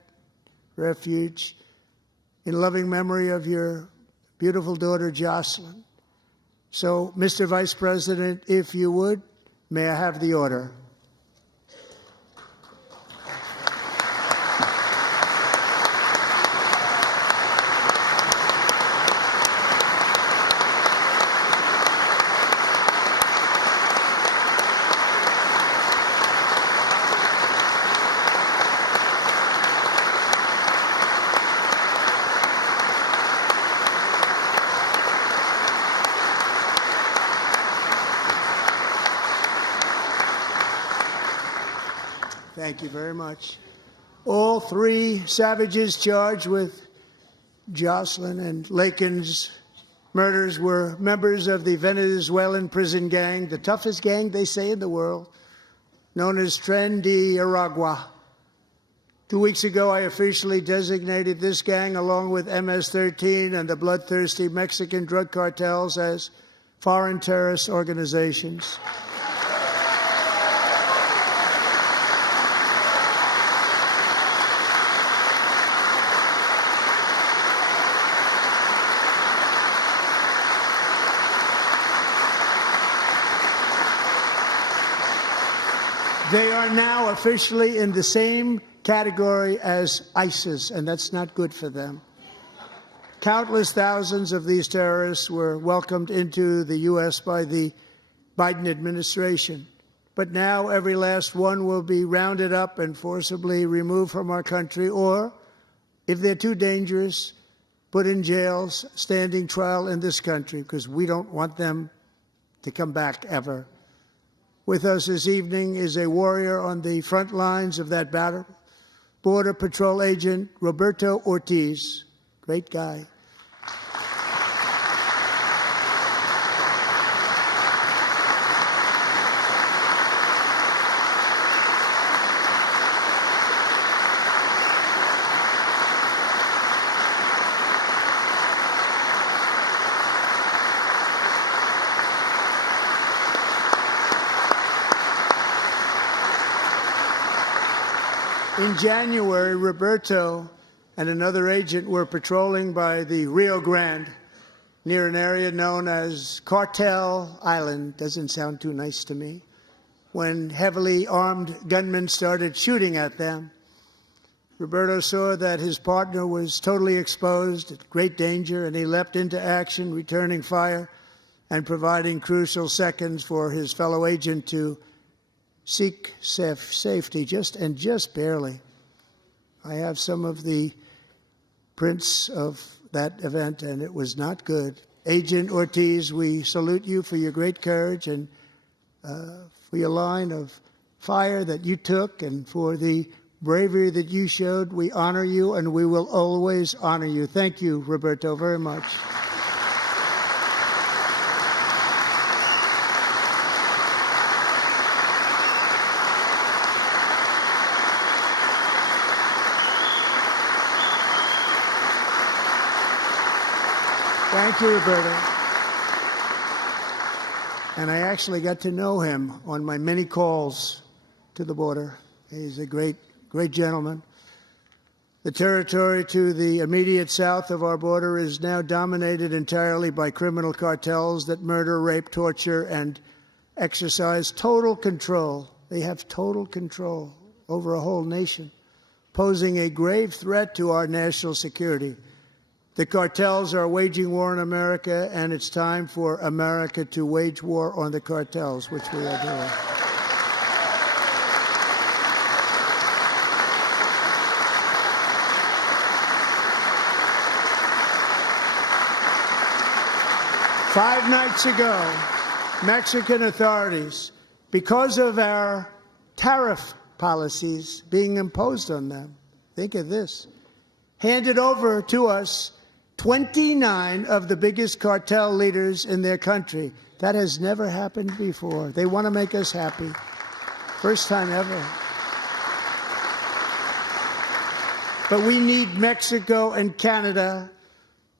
refuge in loving memory of your beautiful daughter, Jocelyn. So, Mr. Vice President, if you would, may I have the order? Thank you very much. All 3 savages charged with Jocelyn and Lakin's murders were members of the Venezuelan prison gang, the toughest gang, they say, in the world, known as Tren de Aragua. 2 weeks ago, I officially designated this gang, along with MS-13 and the bloodthirsty Mexican drug cartels, as foreign terrorist organizations. They are now officially in the same category as ISIS, and that's not good for them. Countless thousands of these terrorists were welcomed into the U.S. by the Biden administration. But now every last one will be rounded up and forcibly removed from our country, or, if they're too dangerous, put in jails, standing trial in this country, because we don't want them to come back ever. With us this evening is a warrior on the front lines of that battle, Border Patrol Agent Roberto Ortiz. Great guy. In January, Roberto and another agent were patrolling by the Rio Grande near an area known as Cartel Island. Doesn't sound too nice to me. When heavily armed gunmen started shooting at them. Roberto saw that his partner was totally exposed, at great danger, and he leapt into action, returning fire and providing crucial seconds for his fellow agent to seek safety, just barely. I have some of the prints of that event, and it was not good. Agent Ortiz, we salute you for your great courage and for your line of fire that you took and for the bravery that you showed. We honor you, and we will always honor you. Thank you, Roberto, very much. Thank you, Roberto. And I actually got to know him on my many calls to the border. He's a great gentleman. The territory to the immediate south of our border is now dominated entirely by criminal cartels that murder, rape, torture, and exercise total control. They have total control over a whole nation, posing a grave threat to our national security. The cartels are waging war in America, and it's time for America to wage war on the cartels, which we are doing. Five nights ago, Mexican authorities, because of our tariff policies being imposed on them, think of this, handed over to us 29 of the biggest cartel leaders in their country. That has never happened before. They want to make us happy. First time ever. But we need Mexico and Canada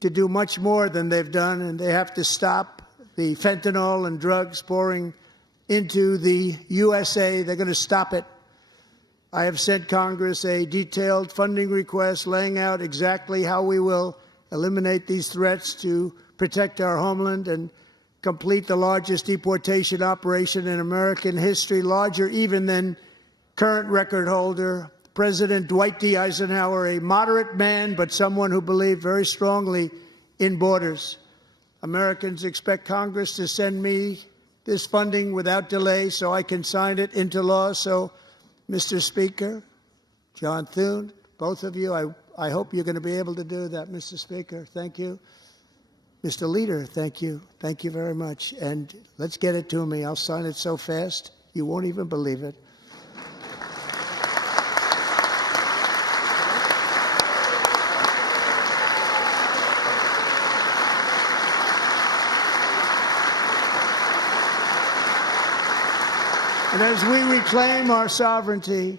to do much more than they've done, and they have to stop the fentanyl and drugs pouring into the USA. They're going to stop it. I have sent Congress a detailed funding request laying out exactly how we will eliminate these threats to protect our homeland and complete the largest deportation operation in American history, larger even than current record holder President Dwight D. Eisenhower, a moderate man, but someone who believed very strongly in borders. Americans expect Congress to send me this funding without delay so I can sign it into law. So, Mr. Speaker, John Thune, both of you, I hope you're going to be able to do that, Mr. Speaker. Thank you. Mr. Leader, thank you. Thank you very much. And let's get it to me. I'll sign it so fast, you won't even believe it. And as we reclaim our sovereignty,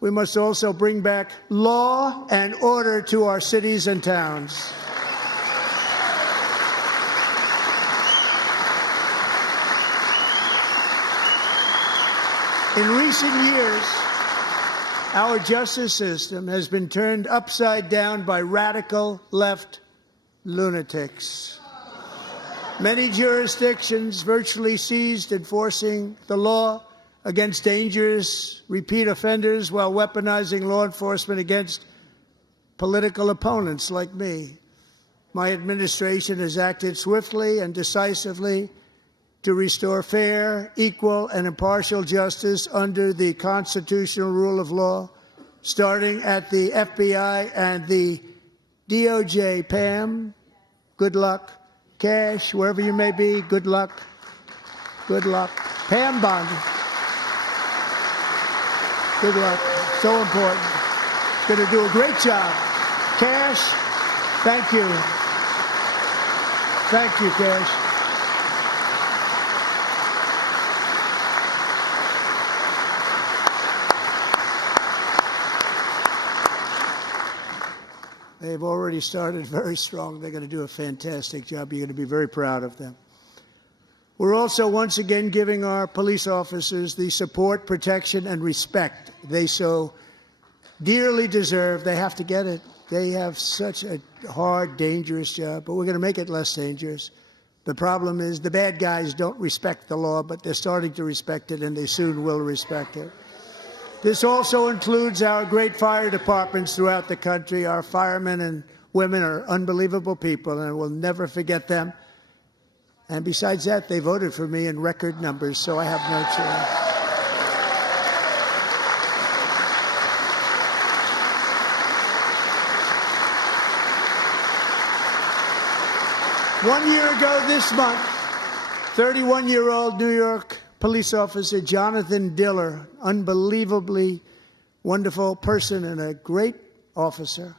we must also bring back law and order to our cities and towns. In recent years, our justice system has been turned upside down by radical left lunatics. Many jurisdictions virtually ceased enforcing the law against dangerous repeat offenders while weaponizing law enforcement against political opponents like me. My administration has acted swiftly and decisively to restore fair, equal, and impartial justice under the constitutional rule of law, starting at the FBI and the DOJ. Pam, good luck. Cash, wherever you may be, good luck. Good luck. Pam Bondi. Good luck. So important. Going to do a great job. Cash, thank you. Thank you, Cash. They've already started very strong. They're going to do a fantastic job. You're going to be very proud of them. We're also once again giving our police officers the support, protection, and respect they so dearly deserve. They have to get it. They have such a hard, dangerous job, but we're going to make it less dangerous. The problem is the bad guys don't respect the law, but they're starting to respect it, and they soon will respect it. This also includes our great fire departments throughout the country. Our firemen and women are unbelievable people, and we'll never forget them. And besides that, they voted for me in record numbers, so I have no choice. One year ago this month, 31-year-old New York police officer Jonathan Diller, unbelievably wonderful person and a great officer,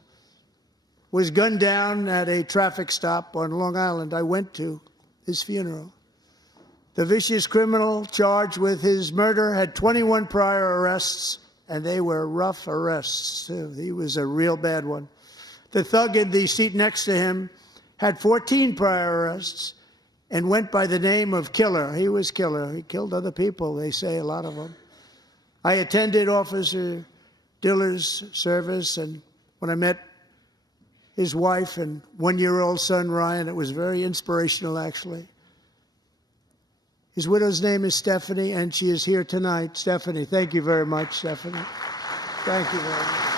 was gunned down at a traffic stop on Long Island. I went to his funeral. The vicious criminal charged with his murder had 21 prior arrests, and they were rough arrests, too. He was a real bad one. The thug in the seat next to him had 14 prior arrests and went by the name of Killer. He was Killer. He killed other people, they say, a lot of them. I attended Officer Diller's service, and when I met his wife and one-year-old son, Ryan, it was very inspirational, actually. His widow's name is Stephanie, and she is here tonight. Stephanie, thank you very much, Stephanie. Thank you very much.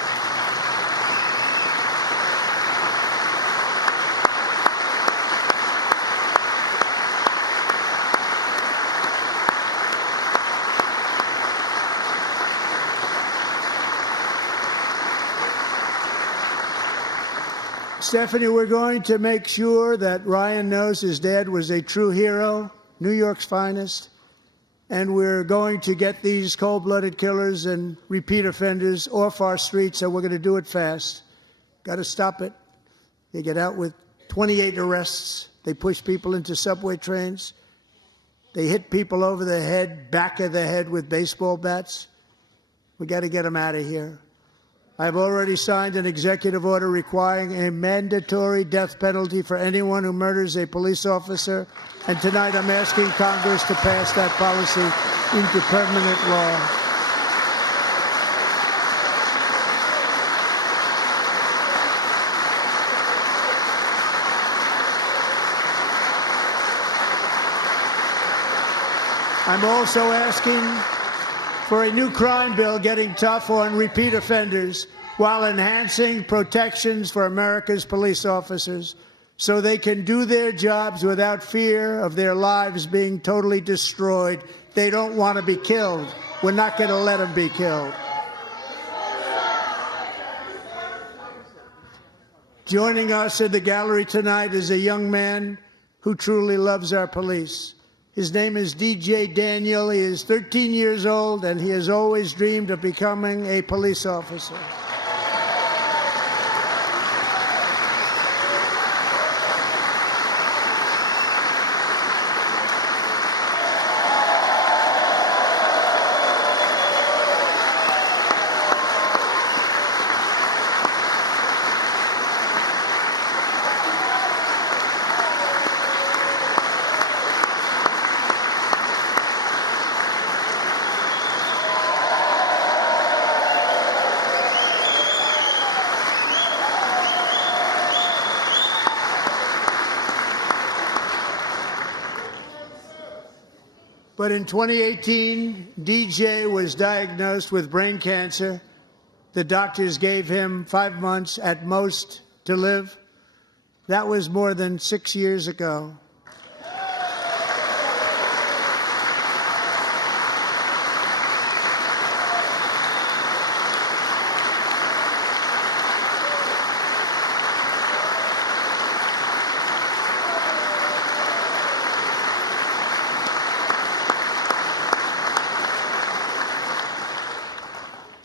Stephanie, we're going to make sure that Ryan knows his dad was a true hero, New York's finest, and we're going to get these cold-blooded killers and repeat offenders off our streets, so we're going to do it fast. Got to stop it. They get out with 28 arrests. They push people into subway trains. They hit people over the head, back of the head with baseball bats. We got to get them out of here. I've already signed an executive order requiring a mandatory death penalty for anyone who murders a police officer, and tonight I'm asking Congress to pass that policy into permanent law. I'm also asking for a new crime bill getting tough on repeat offenders while enhancing protections for America's police officers so they can do their jobs without fear of their lives being totally destroyed. They don't want to be killed. We're not going to let them be killed. Joining us in the gallery tonight is a young man who truly loves our police. His name is DJ Daniel. He is 13 years old, and he has always dreamed of becoming a police officer. But in 2018, DJ was diagnosed with brain cancer. The doctors gave him 5 months at most to live. That was more than 6 years ago.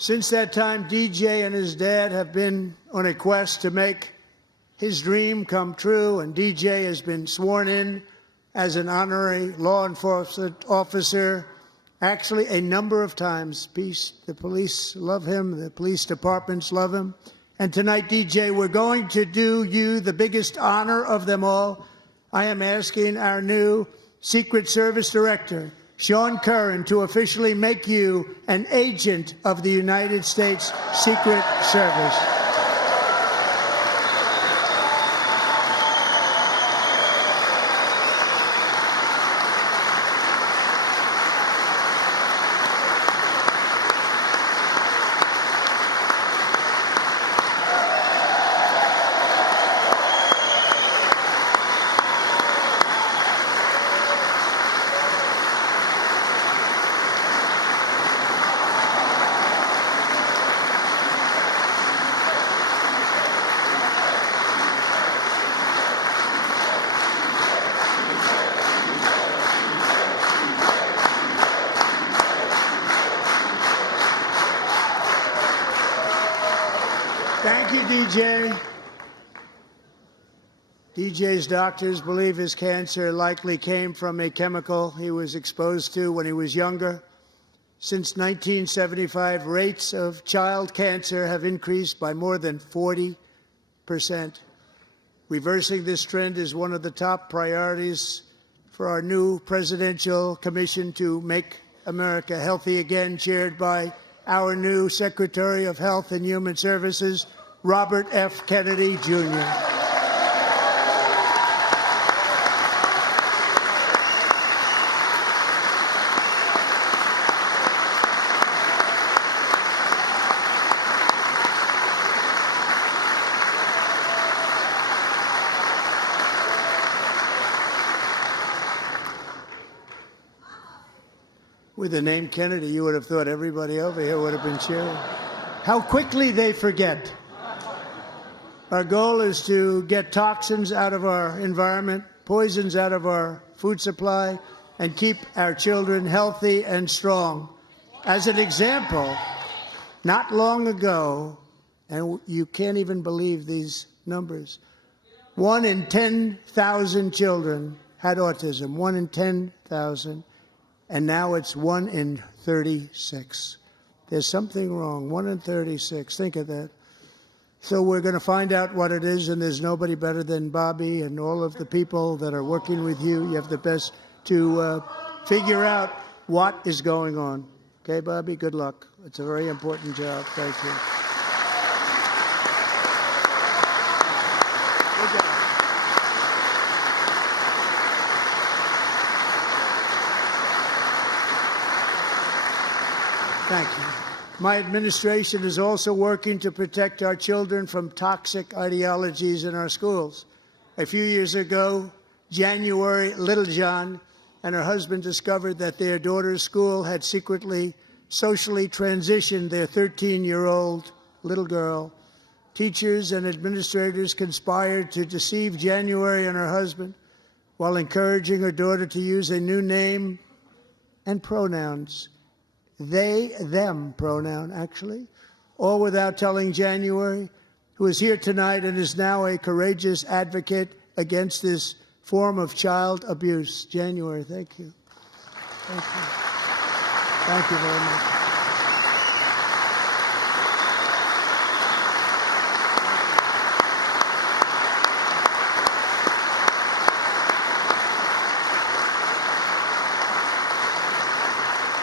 Since that time, DJ and his dad have been on a quest to make his dream come true, and DJ has been sworn in as an honorary law enforcement officer, actually a number of times. The police love him, the police departments love him. And tonight, DJ, we're going to do you the biggest honor of them all. I am asking our new Secret Service Director, Sean Curran, to officially make you an agent of the United States Secret Service. Thank you, DJ. DJ's doctors believe his cancer likely came from a chemical he was exposed to when he was younger. Since 1975, rates of child cancer have increased by more than 40%. Reversing this trend is one of the top priorities for our new presidential commission to make America healthy again, chaired by our new Secretary of Health and Human Services, Robert F. Kennedy, Jr. With the name Kennedy, you would have thought everybody over here would have been cheering. How quickly they forget. Our goal is to get toxins out of our environment, poisons out of our food supply, and keep our children healthy and strong. As an example, not long ago, and you can't even believe these numbers, 1 in 10,000 children had autism, 1 in 10,000. And now it's 1 in 36. There's something wrong. 1 in 36. Think of that. So we're going to find out what it is, and there's nobody better than Bobby and all of the people that are working with you. You have the best to figure out what is going on. Okay, Bobby? Good luck. It's a very important job. Thank you. Good job. Thank you. My administration is also working to protect our children from toxic ideologies in our schools. A few years ago, January Littlejohn and her husband discovered that their daughter's school had secretly socially transitioned their 13-year-old little girl. Teachers and administrators conspired to deceive January and her husband while encouraging her daughter to use a new name and pronouns. They, them pronoun, actually, all without telling January, who is here tonight and is now a courageous advocate against this form of child abuse. January, thank you. Thank you. Thank you very much.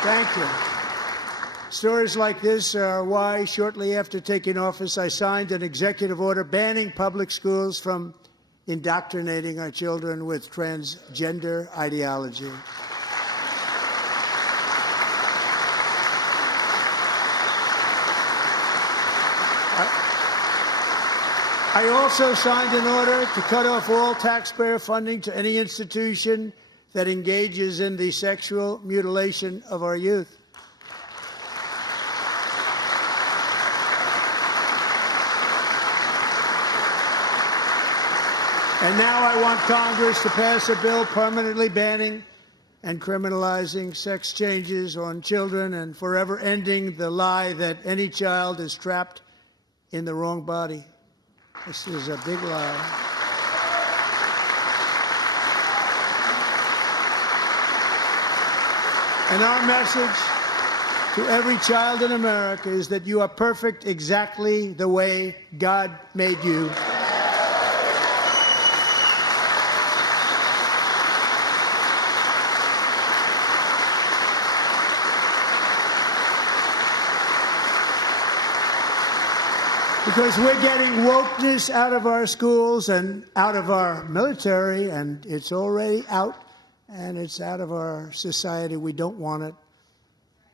Thank you. Stories like this are why, shortly after taking office, I signed an executive order banning public schools from indoctrinating our children with transgender ideology. I also signed an order to cut off all taxpayer funding to any institution that engages in the sexual mutilation of our youth. And now I want Congress to pass a bill permanently banning and criminalizing sex changes on children and forever ending the lie that any child is trapped in the wrong body. This is a big lie. And our message to every child in America is that you are perfect exactly the way God made you. Because we're getting wokeness out of our schools and out of our military, and it's already out, and it's out of our society. We don't want it.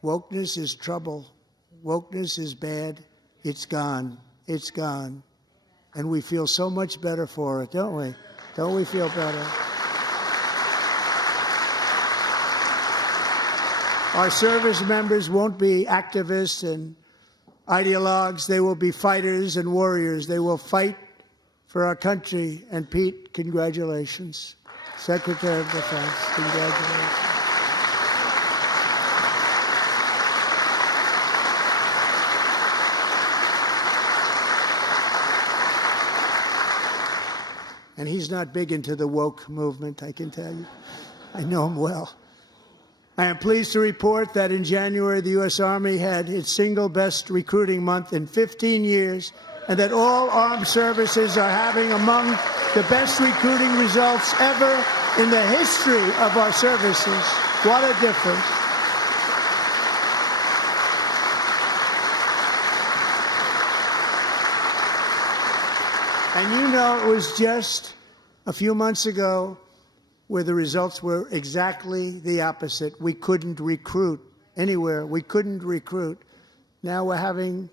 Wokeness is trouble. Wokeness is bad. It's gone. It's gone. And we feel so much better for it, don't we? Don't we feel better? Our service members won't be activists and ideologues. They will be fighters and warriors. They will fight for our country. And Pete, congratulations. Secretary of Defense, congratulations. And he's not big into the woke movement, I can tell you. I know him well. I am pleased to report that in January, the U.S. Army had its single best recruiting month in 15 years, and that all armed services are having among the best recruiting results ever in the history of our services. What a difference. And you know, it was just a few months ago where the results were exactly the opposite. We couldn't recruit anywhere. We couldn't recruit. Now we're having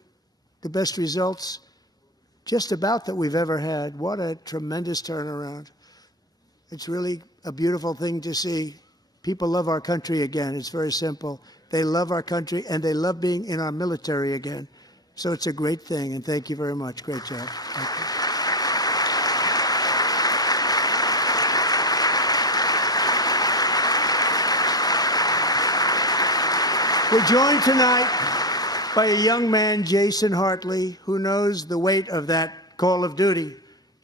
the best results just about that we've ever had. What a tremendous turnaround. It's really a beautiful thing to see. People love our country again. It's very simple. They love our country, and they love being in our military again. So it's a great thing, and thank you very much. Great job. Thank you. We're joined tonight by a young man, Jason Hartley, who knows the weight of that call of duty.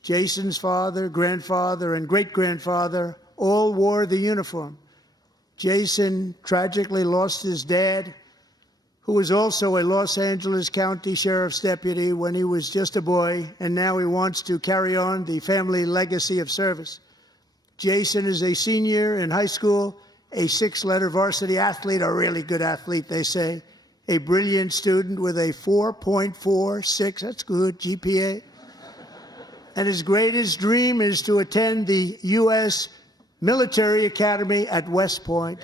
Jason's father, grandfather, and great-grandfather all wore the uniform. Jason tragically lost his dad, who was also a Los Angeles County Sheriff's deputy when he was just a boy, and now he wants to carry on the family legacy of service. Jason is a senior in high school, a six-letter varsity athlete, a really good athlete, they say, a brilliant student with a 4.46, that's good, GPA. And his greatest dream is to attend the U.S. Military Academy at West Point.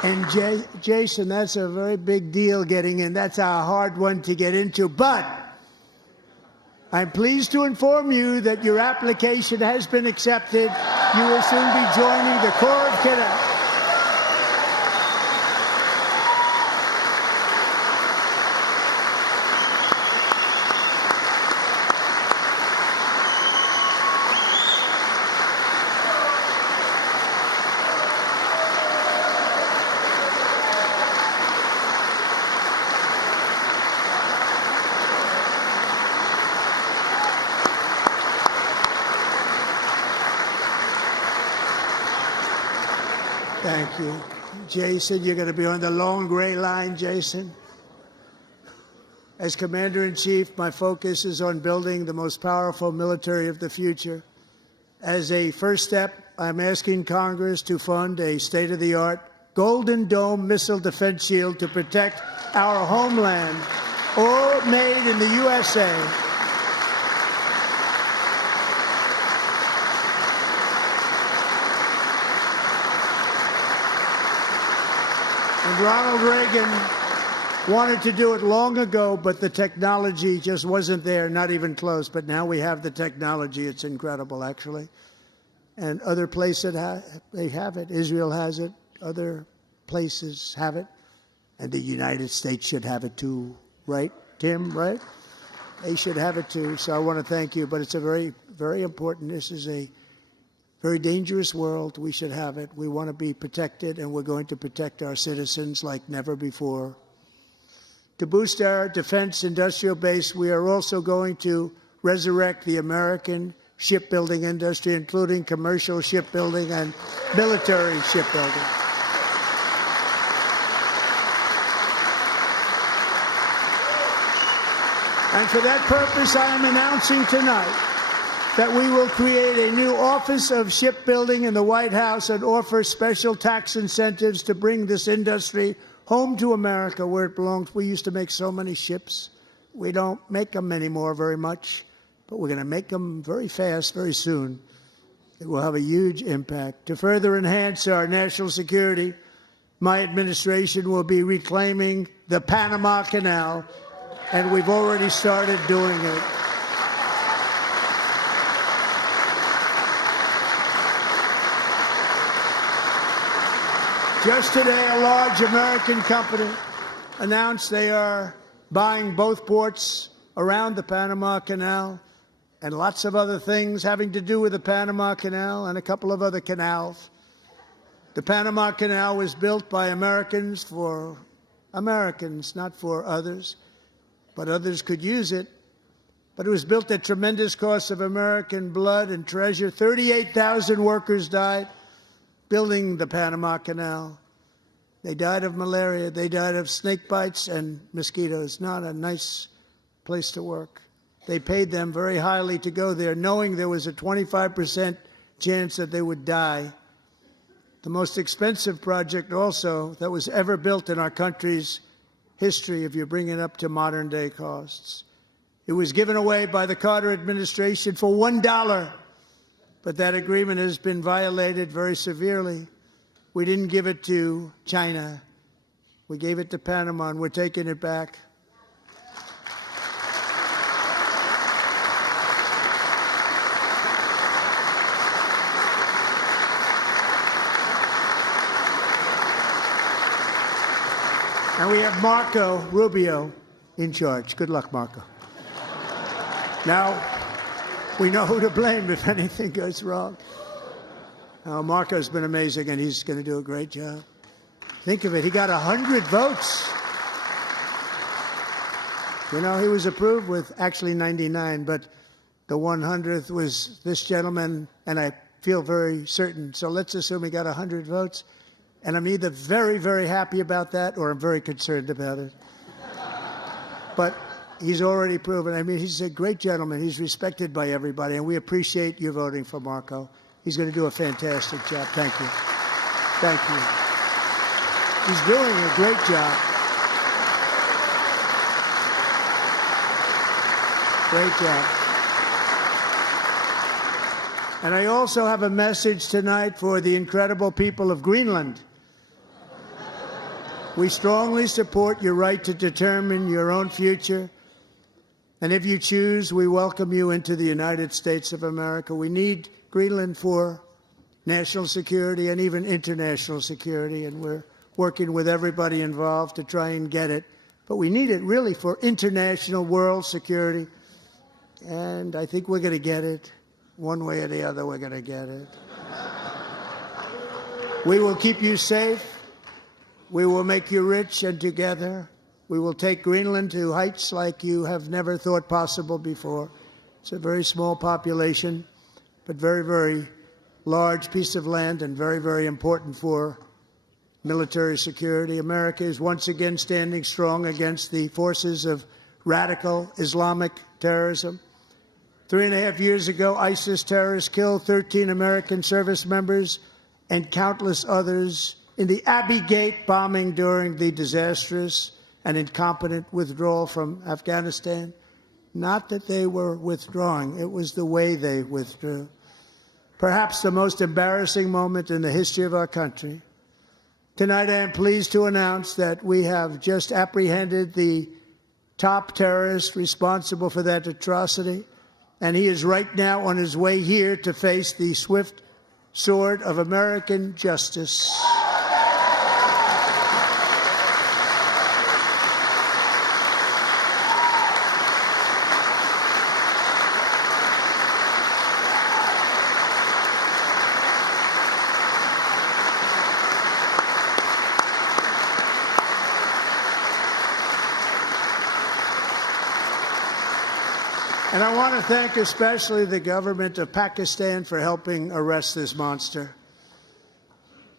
And Jason, that's a very big deal getting in. That's a hard one to get into. But I'm pleased to inform you that your application has been accepted. You will soon be joining the Corps of Cadets. Thank you. Jason, you're going to be on the long gray line, Jason. As Commander-in-Chief, my focus is on building the most powerful military of the future. As a first step, I'm asking Congress to fund a state-of-the-art Golden Dome missile defense shield to protect our homeland, all made in the USA. And Ronald Reagan wanted to do it long ago, but the technology just wasn't there, not even close. But now we have the technology. It's incredible, actually. And other places, they have it. Israel has it. Other places have it. And the United States should have it too, right, Tim, right? They should have it too. So I want to thank you. But it's a very, very important. This is a very dangerous world. We should have it. We want to be protected, and we're going to protect our citizens like never before. To boost our defense industrial base, we are also going to resurrect the American shipbuilding industry, including commercial shipbuilding and military shipbuilding. And for that purpose, I am announcing tonight that we will create a new Office of Shipbuilding in the White House and offer special tax incentives to bring this industry home to America where it belongs. We used to make so many ships. We don't make them anymore very much, but we're going to make them very fast, very soon. It will have a huge impact. To further enhance our national security, my administration will be reclaiming the Panama Canal, and we've already started doing it. Just today, a large American company announced they are buying both ports around the Panama Canal and lots of other things having to do with the Panama Canal and a couple of other canals. The Panama Canal was built by Americans for Americans, not for others, but others could use it. But it was built at tremendous cost of American blood and treasure. 38,000 workers died building the Panama Canal. They died of malaria. They died of snake bites and mosquitoes. Not a nice place to work. They paid them very highly to go there, knowing there was a 25% chance that they would die. The most expensive project also that was ever built in our country's history, if you bring it up to modern day costs. It was given away by the Carter administration for $1, but that agreement has been violated very severely. We didn't give it to China. We gave it to Panama, and we're taking it back. And we have Marco Rubio in charge. Good luck, Marco. Now, we know who to blame if anything goes wrong. Marco's been amazing, and he's going to do a great job. Think of it. He got 100 votes. You know, he was approved with actually 99, but the 100th was this gentleman, and I feel very certain. So let's assume he got 100 votes. And I'm either very, very happy about that or I'm very concerned about it. But he's already proven. I mean, he's a great gentleman. He's respected by everybody, and we appreciate you voting for Marco. He's going to do a fantastic job. Thank you. Thank you. He's doing a great job. Great job. And I also have a message tonight for the incredible people of Greenland. We strongly support your right to determine your own future. And if you choose, we welcome you into the United States of America. We need Greenland for national security and even international security, and we're working with everybody involved to try and get it. But we need it really for international world security, and I think we're going to get it. One way or the other, we're going to get it. We will keep you safe. We will make you rich, and together we will take Greenland to heights like you have never thought possible before. It's a very small population, but very, very large piece of land and very, very important for military security. America is once again standing strong against the forces of radical Islamic terrorism. 3.5 years ago, ISIS terrorists killed 13 American service members and countless others in the Abbey Gate bombing during the disastrous and incompetent withdrawal from Afghanistan. Not that they were withdrawing, it was the way they withdrew. Perhaps the most embarrassing moment in the history of our country. Tonight, I am pleased to announce that we have just apprehended the top terrorist responsible for that atrocity, and he is right now on his way here to face the swift sword of American justice. And I want to thank especially the government of Pakistan for helping arrest this monster.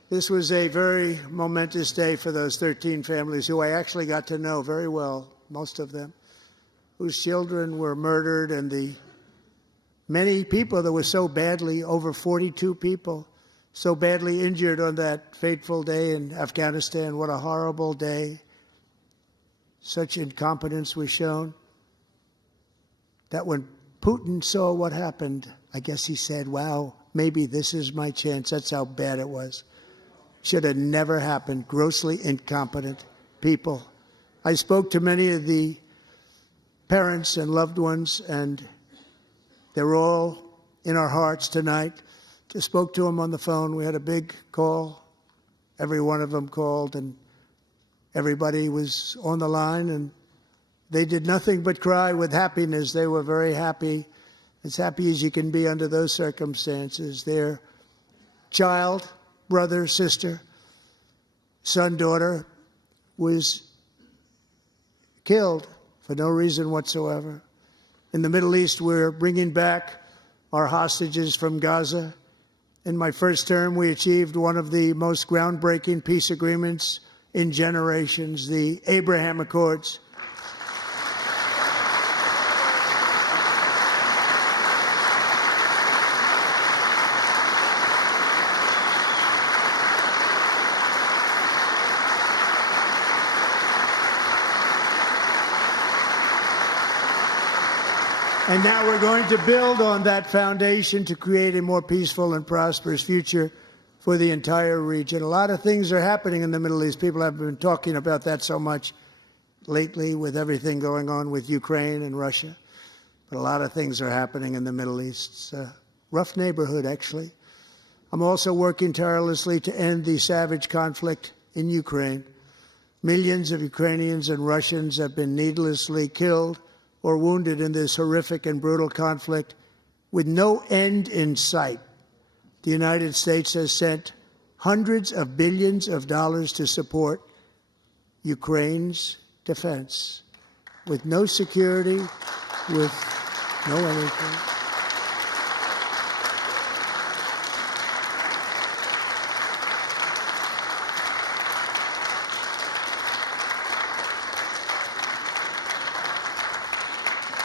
This was a very momentous day for those 13 families who I actually got to know very well, most of them, whose children were murdered, and the many people that were so badly, over 42 people, so badly injured on that fateful day in Afghanistan. What a horrible day. Such incompetence was shown. That when Putin saw what happened, I guess he said, wow, maybe this is my chance. That's how bad it was. Should have never happened. Grossly incompetent people. I spoke to many of the parents and loved ones, and they're all in our hearts tonight. Just spoke to them on the phone. We had a big call every one of them called, and everybody was on the line, and they did nothing but cry with happiness. They were very happy, as happy as you can be under those circumstances. Their child, brother, sister, son, daughter was killed for no reason whatsoever. In the Middle East, we're bringing back our hostages from Gaza. In my first term, we achieved one of the most groundbreaking peace agreements in generations, the Abraham Accords. And now we're going to build on that foundation to create a more peaceful and prosperous future for the entire region. A lot of things are happening in the Middle East. People have been talking about that so much lately with everything going on with Ukraine and Russia. But a lot of things are happening in the Middle East. It's a rough neighborhood, actually. I'm also working tirelessly to end the savage conflict in Ukraine. Millions of Ukrainians and Russians have been needlessly killed or wounded in this horrific and brutal conflict with no end in sight. The United States has sent hundreds of billions of dollars to support Ukraine's defense with no security, with no anything.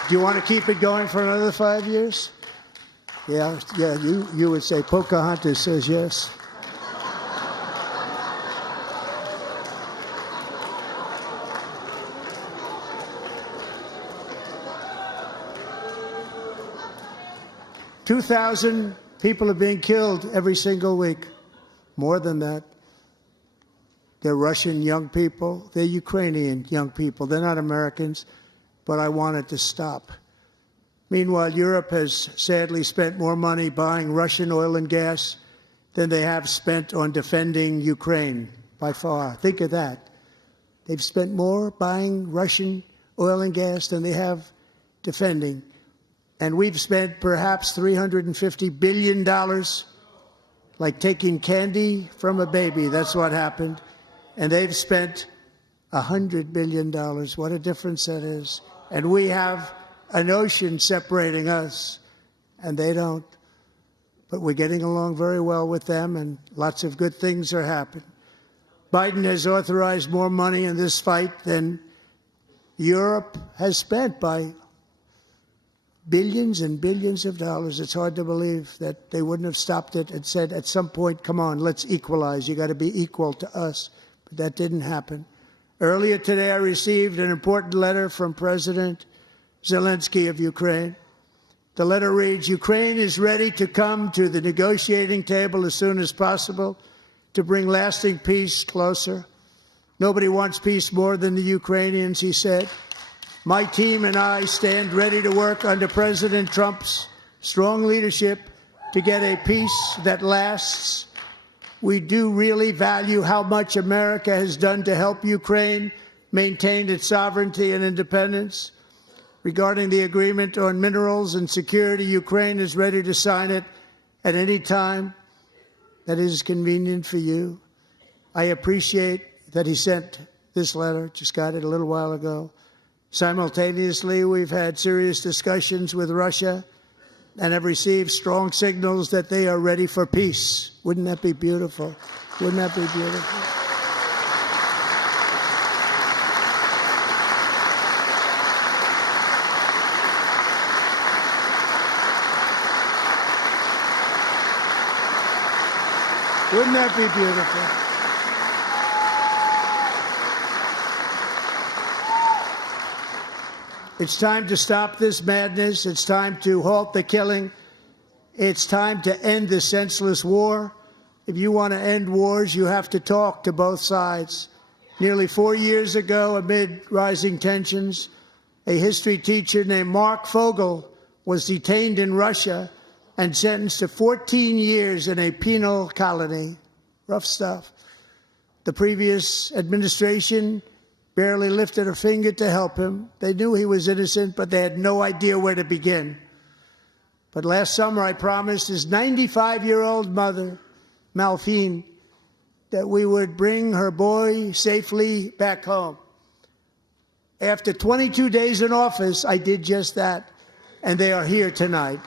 Do you want to keep it going for another 5 years? Yeah, you would say Pocahontas says yes. "2,000 people are being killed every single week. More than that. They're Russian young people. They're Ukrainian young people. They're not Americans. But I want it to stop. Meanwhile, Europe has sadly spent more money buying Russian oil and gas than they have spent on defending Ukraine, by far. Think of that. They've spent more buying Russian oil and gas than they have defending. And we've spent perhaps $350 billion, like taking candy from a baby. That's what happened. And they've spent $100 billion. What a difference that is. And we have an ocean separating us, and they don't. But we're getting along very well with them, and lots of good things are happening. Biden has authorized more money in this fight than Europe has spent, by billions and billions of dollars. It's hard to believe that they wouldn't have stopped it and said at some point, come on, let's equalize. You got to be equal to us. But that didn't happen. Earlier today, I received an important letter from President Zelensky of Ukraine. The letter reads, Ukraine is ready to come to the negotiating table as soon as possible to bring lasting peace closer. Nobody wants peace more than the Ukrainians, he said. My team and I stand ready to work under President Trump's strong leadership to get a peace that lasts. We do really value how much America has done to help Ukraine maintain its sovereignty and independence. Regarding the agreement on minerals and security, Ukraine is ready to sign it at any time that is convenient for you. I appreciate that he sent this letter, just got it a little while ago. Simultaneously, we've had serious discussions with Russia and have received strong signals that they are ready for peace. Wouldn't that be beautiful? Wouldn't that be beautiful? Wouldn't that be beautiful? It's time to stop this madness. It's time to halt the killing. It's time to end this senseless war. If you want to end wars, you have to talk to both sides. Nearly 4 years ago, amid rising tensions, a history teacher named Mark Fogel was detained in Russia and sentenced to 14 years in a penal colony. Rough stuff. The previous administration barely lifted a finger to help him. They knew he was innocent, but they had no idea where to begin. But last summer, I promised his 95-year-old mother, Malphine, that we would bring her boy safely back home. After 22 days in office, I did just that, and they are here tonight.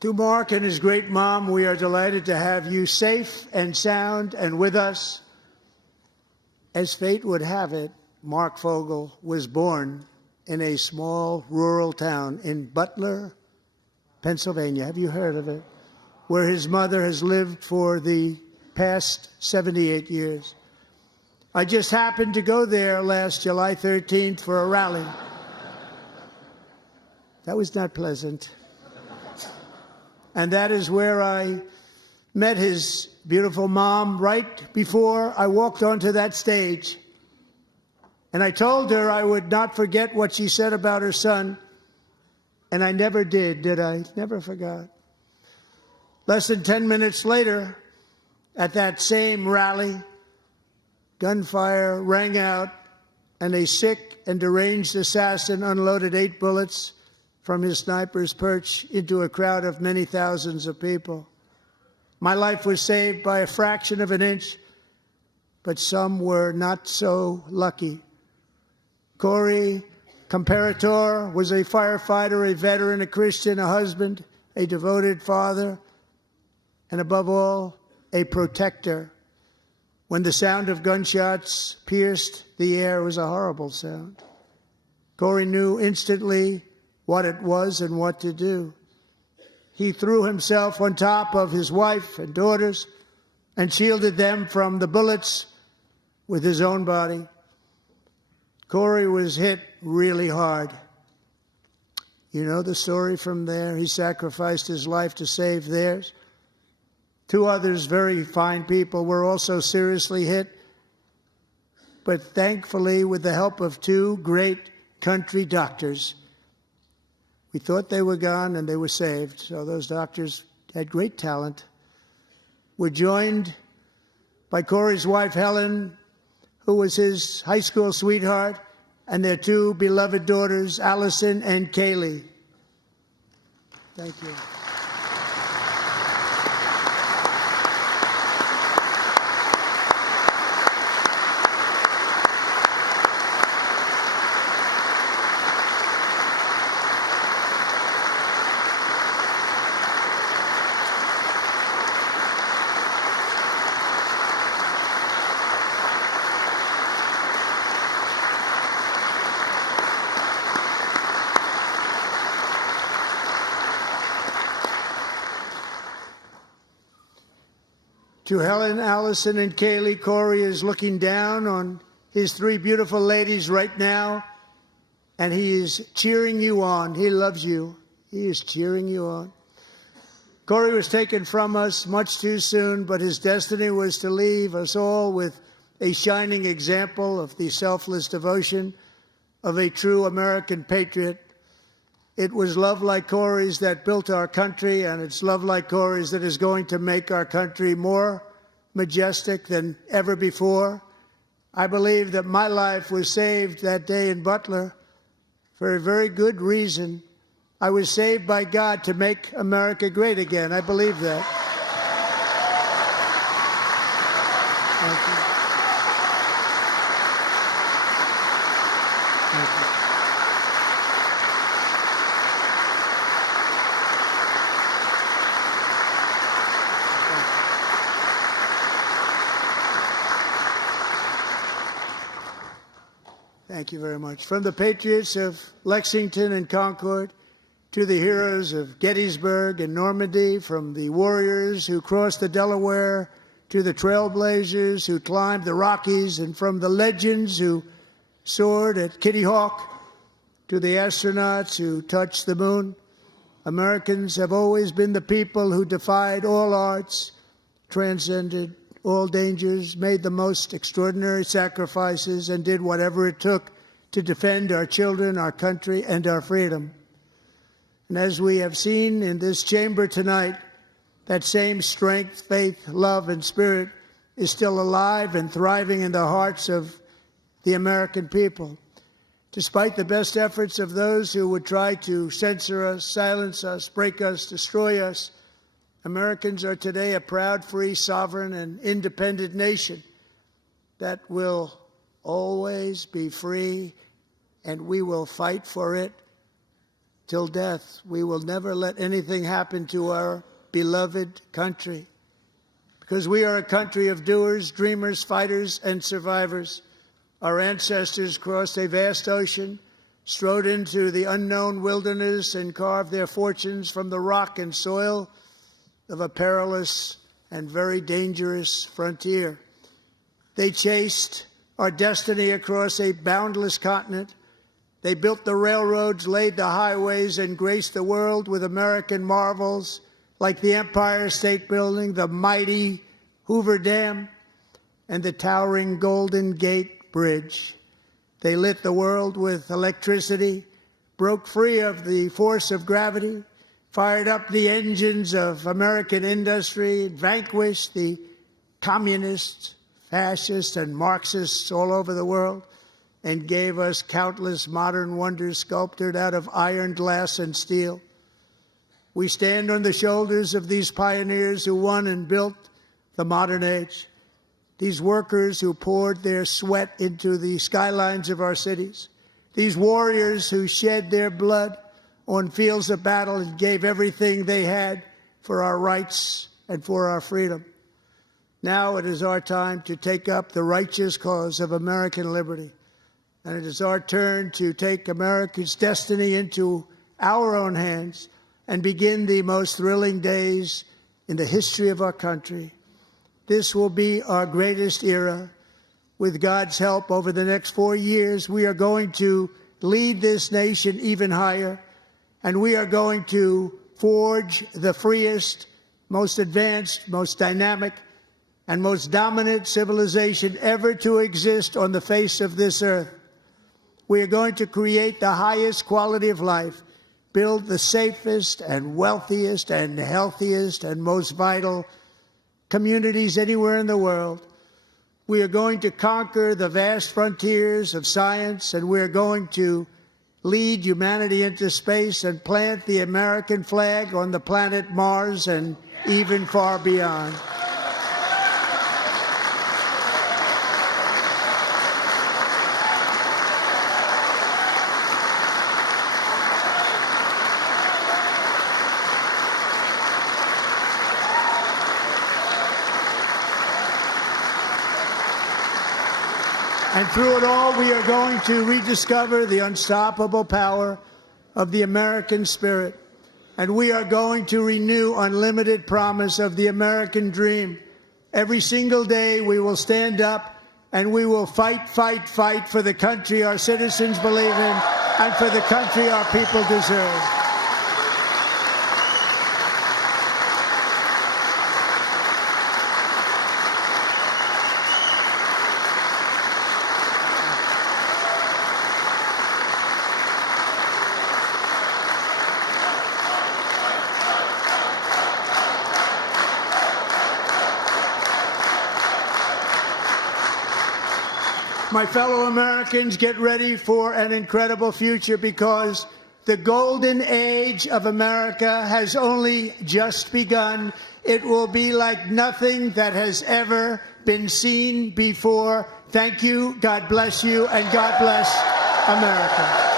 To Mark and his great mom, we are delighted to have you safe and sound and with us. As fate would have it, Mark Fogel was born in a small rural town in Butler, Pennsylvania. Have you heard of it? Where his mother has lived for the past 78 years. I just happened to go there last July 13th for a rally. That was not pleasant. And that is where I met his beautiful mom right before I walked onto that stage. And I told her I would not forget what she said about her son. And I never did I? Never forgot. Less than 10 minutes later, at that same rally, gunfire rang out, and a sick and deranged assassin unloaded 8 bullets from his sniper's perch into a crowd of many thousands of people. My life was saved by a fraction of an inch, but some were not so lucky. Corey Comparator was a firefighter, a veteran, a Christian, a husband, a devoted father, and above all, a protector. When the sound of gunshots pierced the air, it was a horrible sound. Corey knew instantly what it was and what to do. He threw himself on top of his wife and daughters and shielded them from the bullets with his own body. Corey was hit really hard. You know the story from there. He sacrificed his life to save theirs. 2 others, very fine people, were also seriously hit. But thankfully, with the help of 2 great country doctors, we thought they were gone, and they were saved. So those doctors had great talent. We're joined by Corey's wife, Helen, who was his high school sweetheart, and their 2 beloved daughters, Allison and Kaylee. Thank you. To Helen, Allison, and Kaylee, Corey is looking down on his 3 beautiful ladies right now, and he is cheering you on. He loves you. He is cheering you on. Corey was taken from us much too soon, but his destiny was to leave us all with a shining example of the selfless devotion of a true American patriot. It was love like Corey's that built our country, and it's love like Corey's that is going to make our country more majestic than ever before. I believe that my life was saved that day in Butler for a very good reason. I was saved by God to make America great again. I believe that. Thank you. Thank you. Thank you very much. From the patriots of Lexington and Concord to the heroes of Gettysburg and Normandy, from the warriors who crossed the Delaware to the trailblazers who climbed the Rockies, and from the legends who soared at Kitty Hawk to the astronauts who touched the moon, Americans have always been the people who defied all odds, transcended all dangers, made the most extraordinary sacrifices, and did whatever it took to defend our children, our country, and our freedom. And as we have seen in this chamber tonight, that same strength, faith, love, and spirit is still alive and thriving in the hearts of the American people. Despite the best efforts of those who would try to censor us, silence us, break us, destroy us, Americans are today a proud, free, sovereign, and independent nation that will always be free, and we will fight for it till death. We will never let anything happen to our beloved country, because we are a country of doers, dreamers, fighters, and survivors. Our ancestors crossed a vast ocean, strode into the unknown wilderness, and carved their fortunes from the rock and soil of a perilous and very dangerous frontier. They chased our destiny across a boundless continent. They built the railroads, laid the highways, and graced the world with American marvels like the Empire State Building, the mighty Hoover Dam, and the towering Golden Gate Bridge. They lit the world with electricity, broke free of the force of gravity, fired up the engines of American industry, vanquished the communists, fascists, and Marxists all over the world, and gave us countless modern wonders sculptured out of iron, glass, and steel. We stand on the shoulders of these pioneers who won and built the modern age, these workers who poured their sweat into the skylines of our cities, these warriors who shed their blood on fields of battle and gave everything they had for our rights and for our freedom. Now it is our time to take up the righteous cause of American liberty. And it is our turn to take America's destiny into our own hands and begin the most thrilling days in the history of our country. This will be our greatest era. With God's help, over the next 4 years, we are going to lead this nation even higher, and we are going to forge the freest, most advanced, most dynamic, and most dominant civilization ever to exist on the face of this earth. We are going to create the highest quality of life, build the safest and wealthiest and healthiest and most vital communities anywhere in the world. We are going to conquer the vast frontiers of science, and we are going to lead humanity into space and plant the American flag on the planet Mars and even far beyond. And through it all, we are going to rediscover the unstoppable power of the American spirit. And we are going to renew unlimited promise of the American dream. Every single day, we will stand up and we will fight, fight, fight for the country our citizens believe in and for the country our people deserve. My fellow Americans, get ready for an incredible future, because the golden age of America has only just begun. It will be like nothing that has ever been seen before. Thank you, God bless you, and God bless America.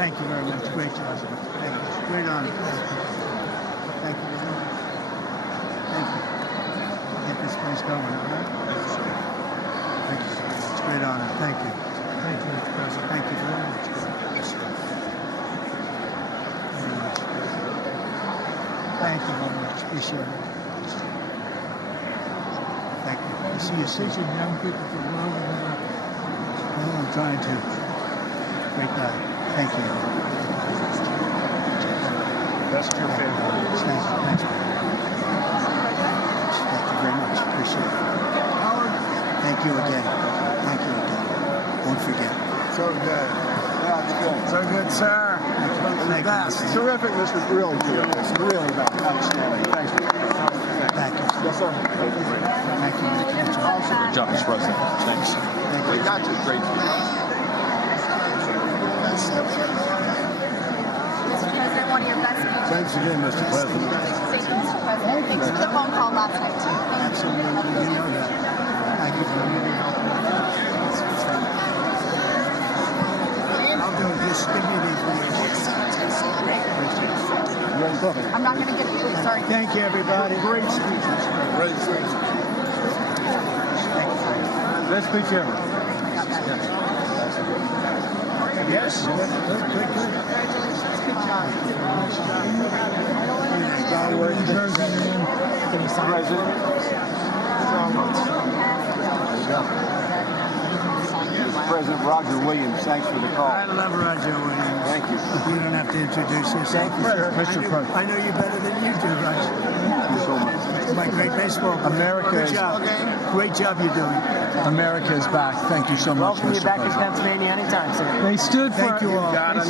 Thank you very much. Great job. Thank you. Great honor. Thank you. Thank you. Get this place going, all right? Thank you. It's a great honor. Thank you. Thank you, Mr. President. Thank you very much. Thank you very much. Appreciate it. Thank you. I see you soon. Young people from all over. Well, I'm trying to. Great guy. Thank you. Best to your family. Thank you. Thank you very much. Appreciate it. Thank you again. Thank you again. Won't forget. So good. Yeah, it's good. So good, sir. Thank you. Terrific, Mr. Really terrific. Really outstanding. Thank you. Thank you. Yes, sir. Thank you. Good job, Mr. President. Thanks. Thank you. We got you. Great. President, one of your best speeches. Thanks again, Mr. President. Thank you, Mr. President. Thanks for the phone call last night, too. Absolutely. You know that. Thank you for your help. I'll do it. Just give me these videos. I'm not going to get it. Sorry. Thank you, everybody. Great speeches. Great speech. Best speech ever. Yes. Good. Good job. President Roger Williams, thanks for the call. I love Roger Williams. Thank you. You don't have to introduce yourself. Mr. President. I know you better than you do, Roger. Thank you so much. My great baseball player. America Good is- job. Great job you're doing. America is back. Thank you so much, Welcome you Mr. back to President. Pennsylvania anytime, sir. They stood for. Thank you all. They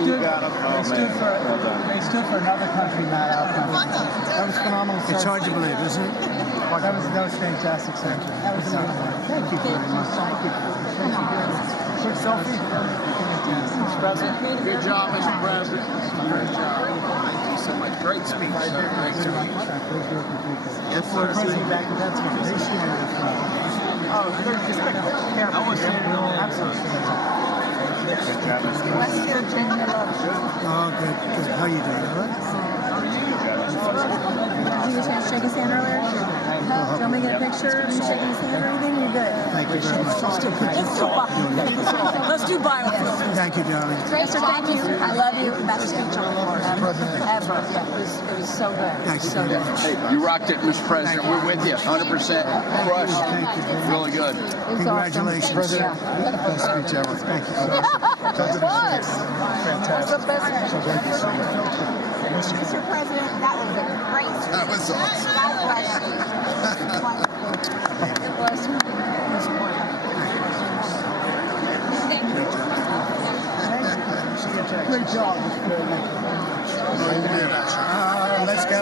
stood for another country, not our country. That was phenomenal. It's hard to believe, isn't it? That was fantastic, sir. That was Thank you very much. Thank you. quick selfie. Mr. President. Good job, Mr. President. Great job. Thank you so much. Great speech, sir. Great speech. Yes, sir. President back to Pennsylvania. Oh, very respectful. Yeah, I want to say it all. Absolutely. Oh, good. How you doing? All right? Did you get a chance to shake his hand earlier? Do you want me to get a picture of you shaking his hand or anything? You're good. Thank you very much. Let's do biofilm. Thank you, darling. Sir, thank you. I love you. Best speech on the floor ever. Yeah, it was so good. Thank you So very good. much. Hey, you rocked it, Mr. President. We're with you. 100% crushed. Thank you. Really good. It was awesome. Congratulations. President. Best speech ever. Thank you. It was. Fantastic. The best. Mr. President, that was a great speech. That was awesome. God bless you. It was. It was wonderful. Thank you. Great job. Let's go.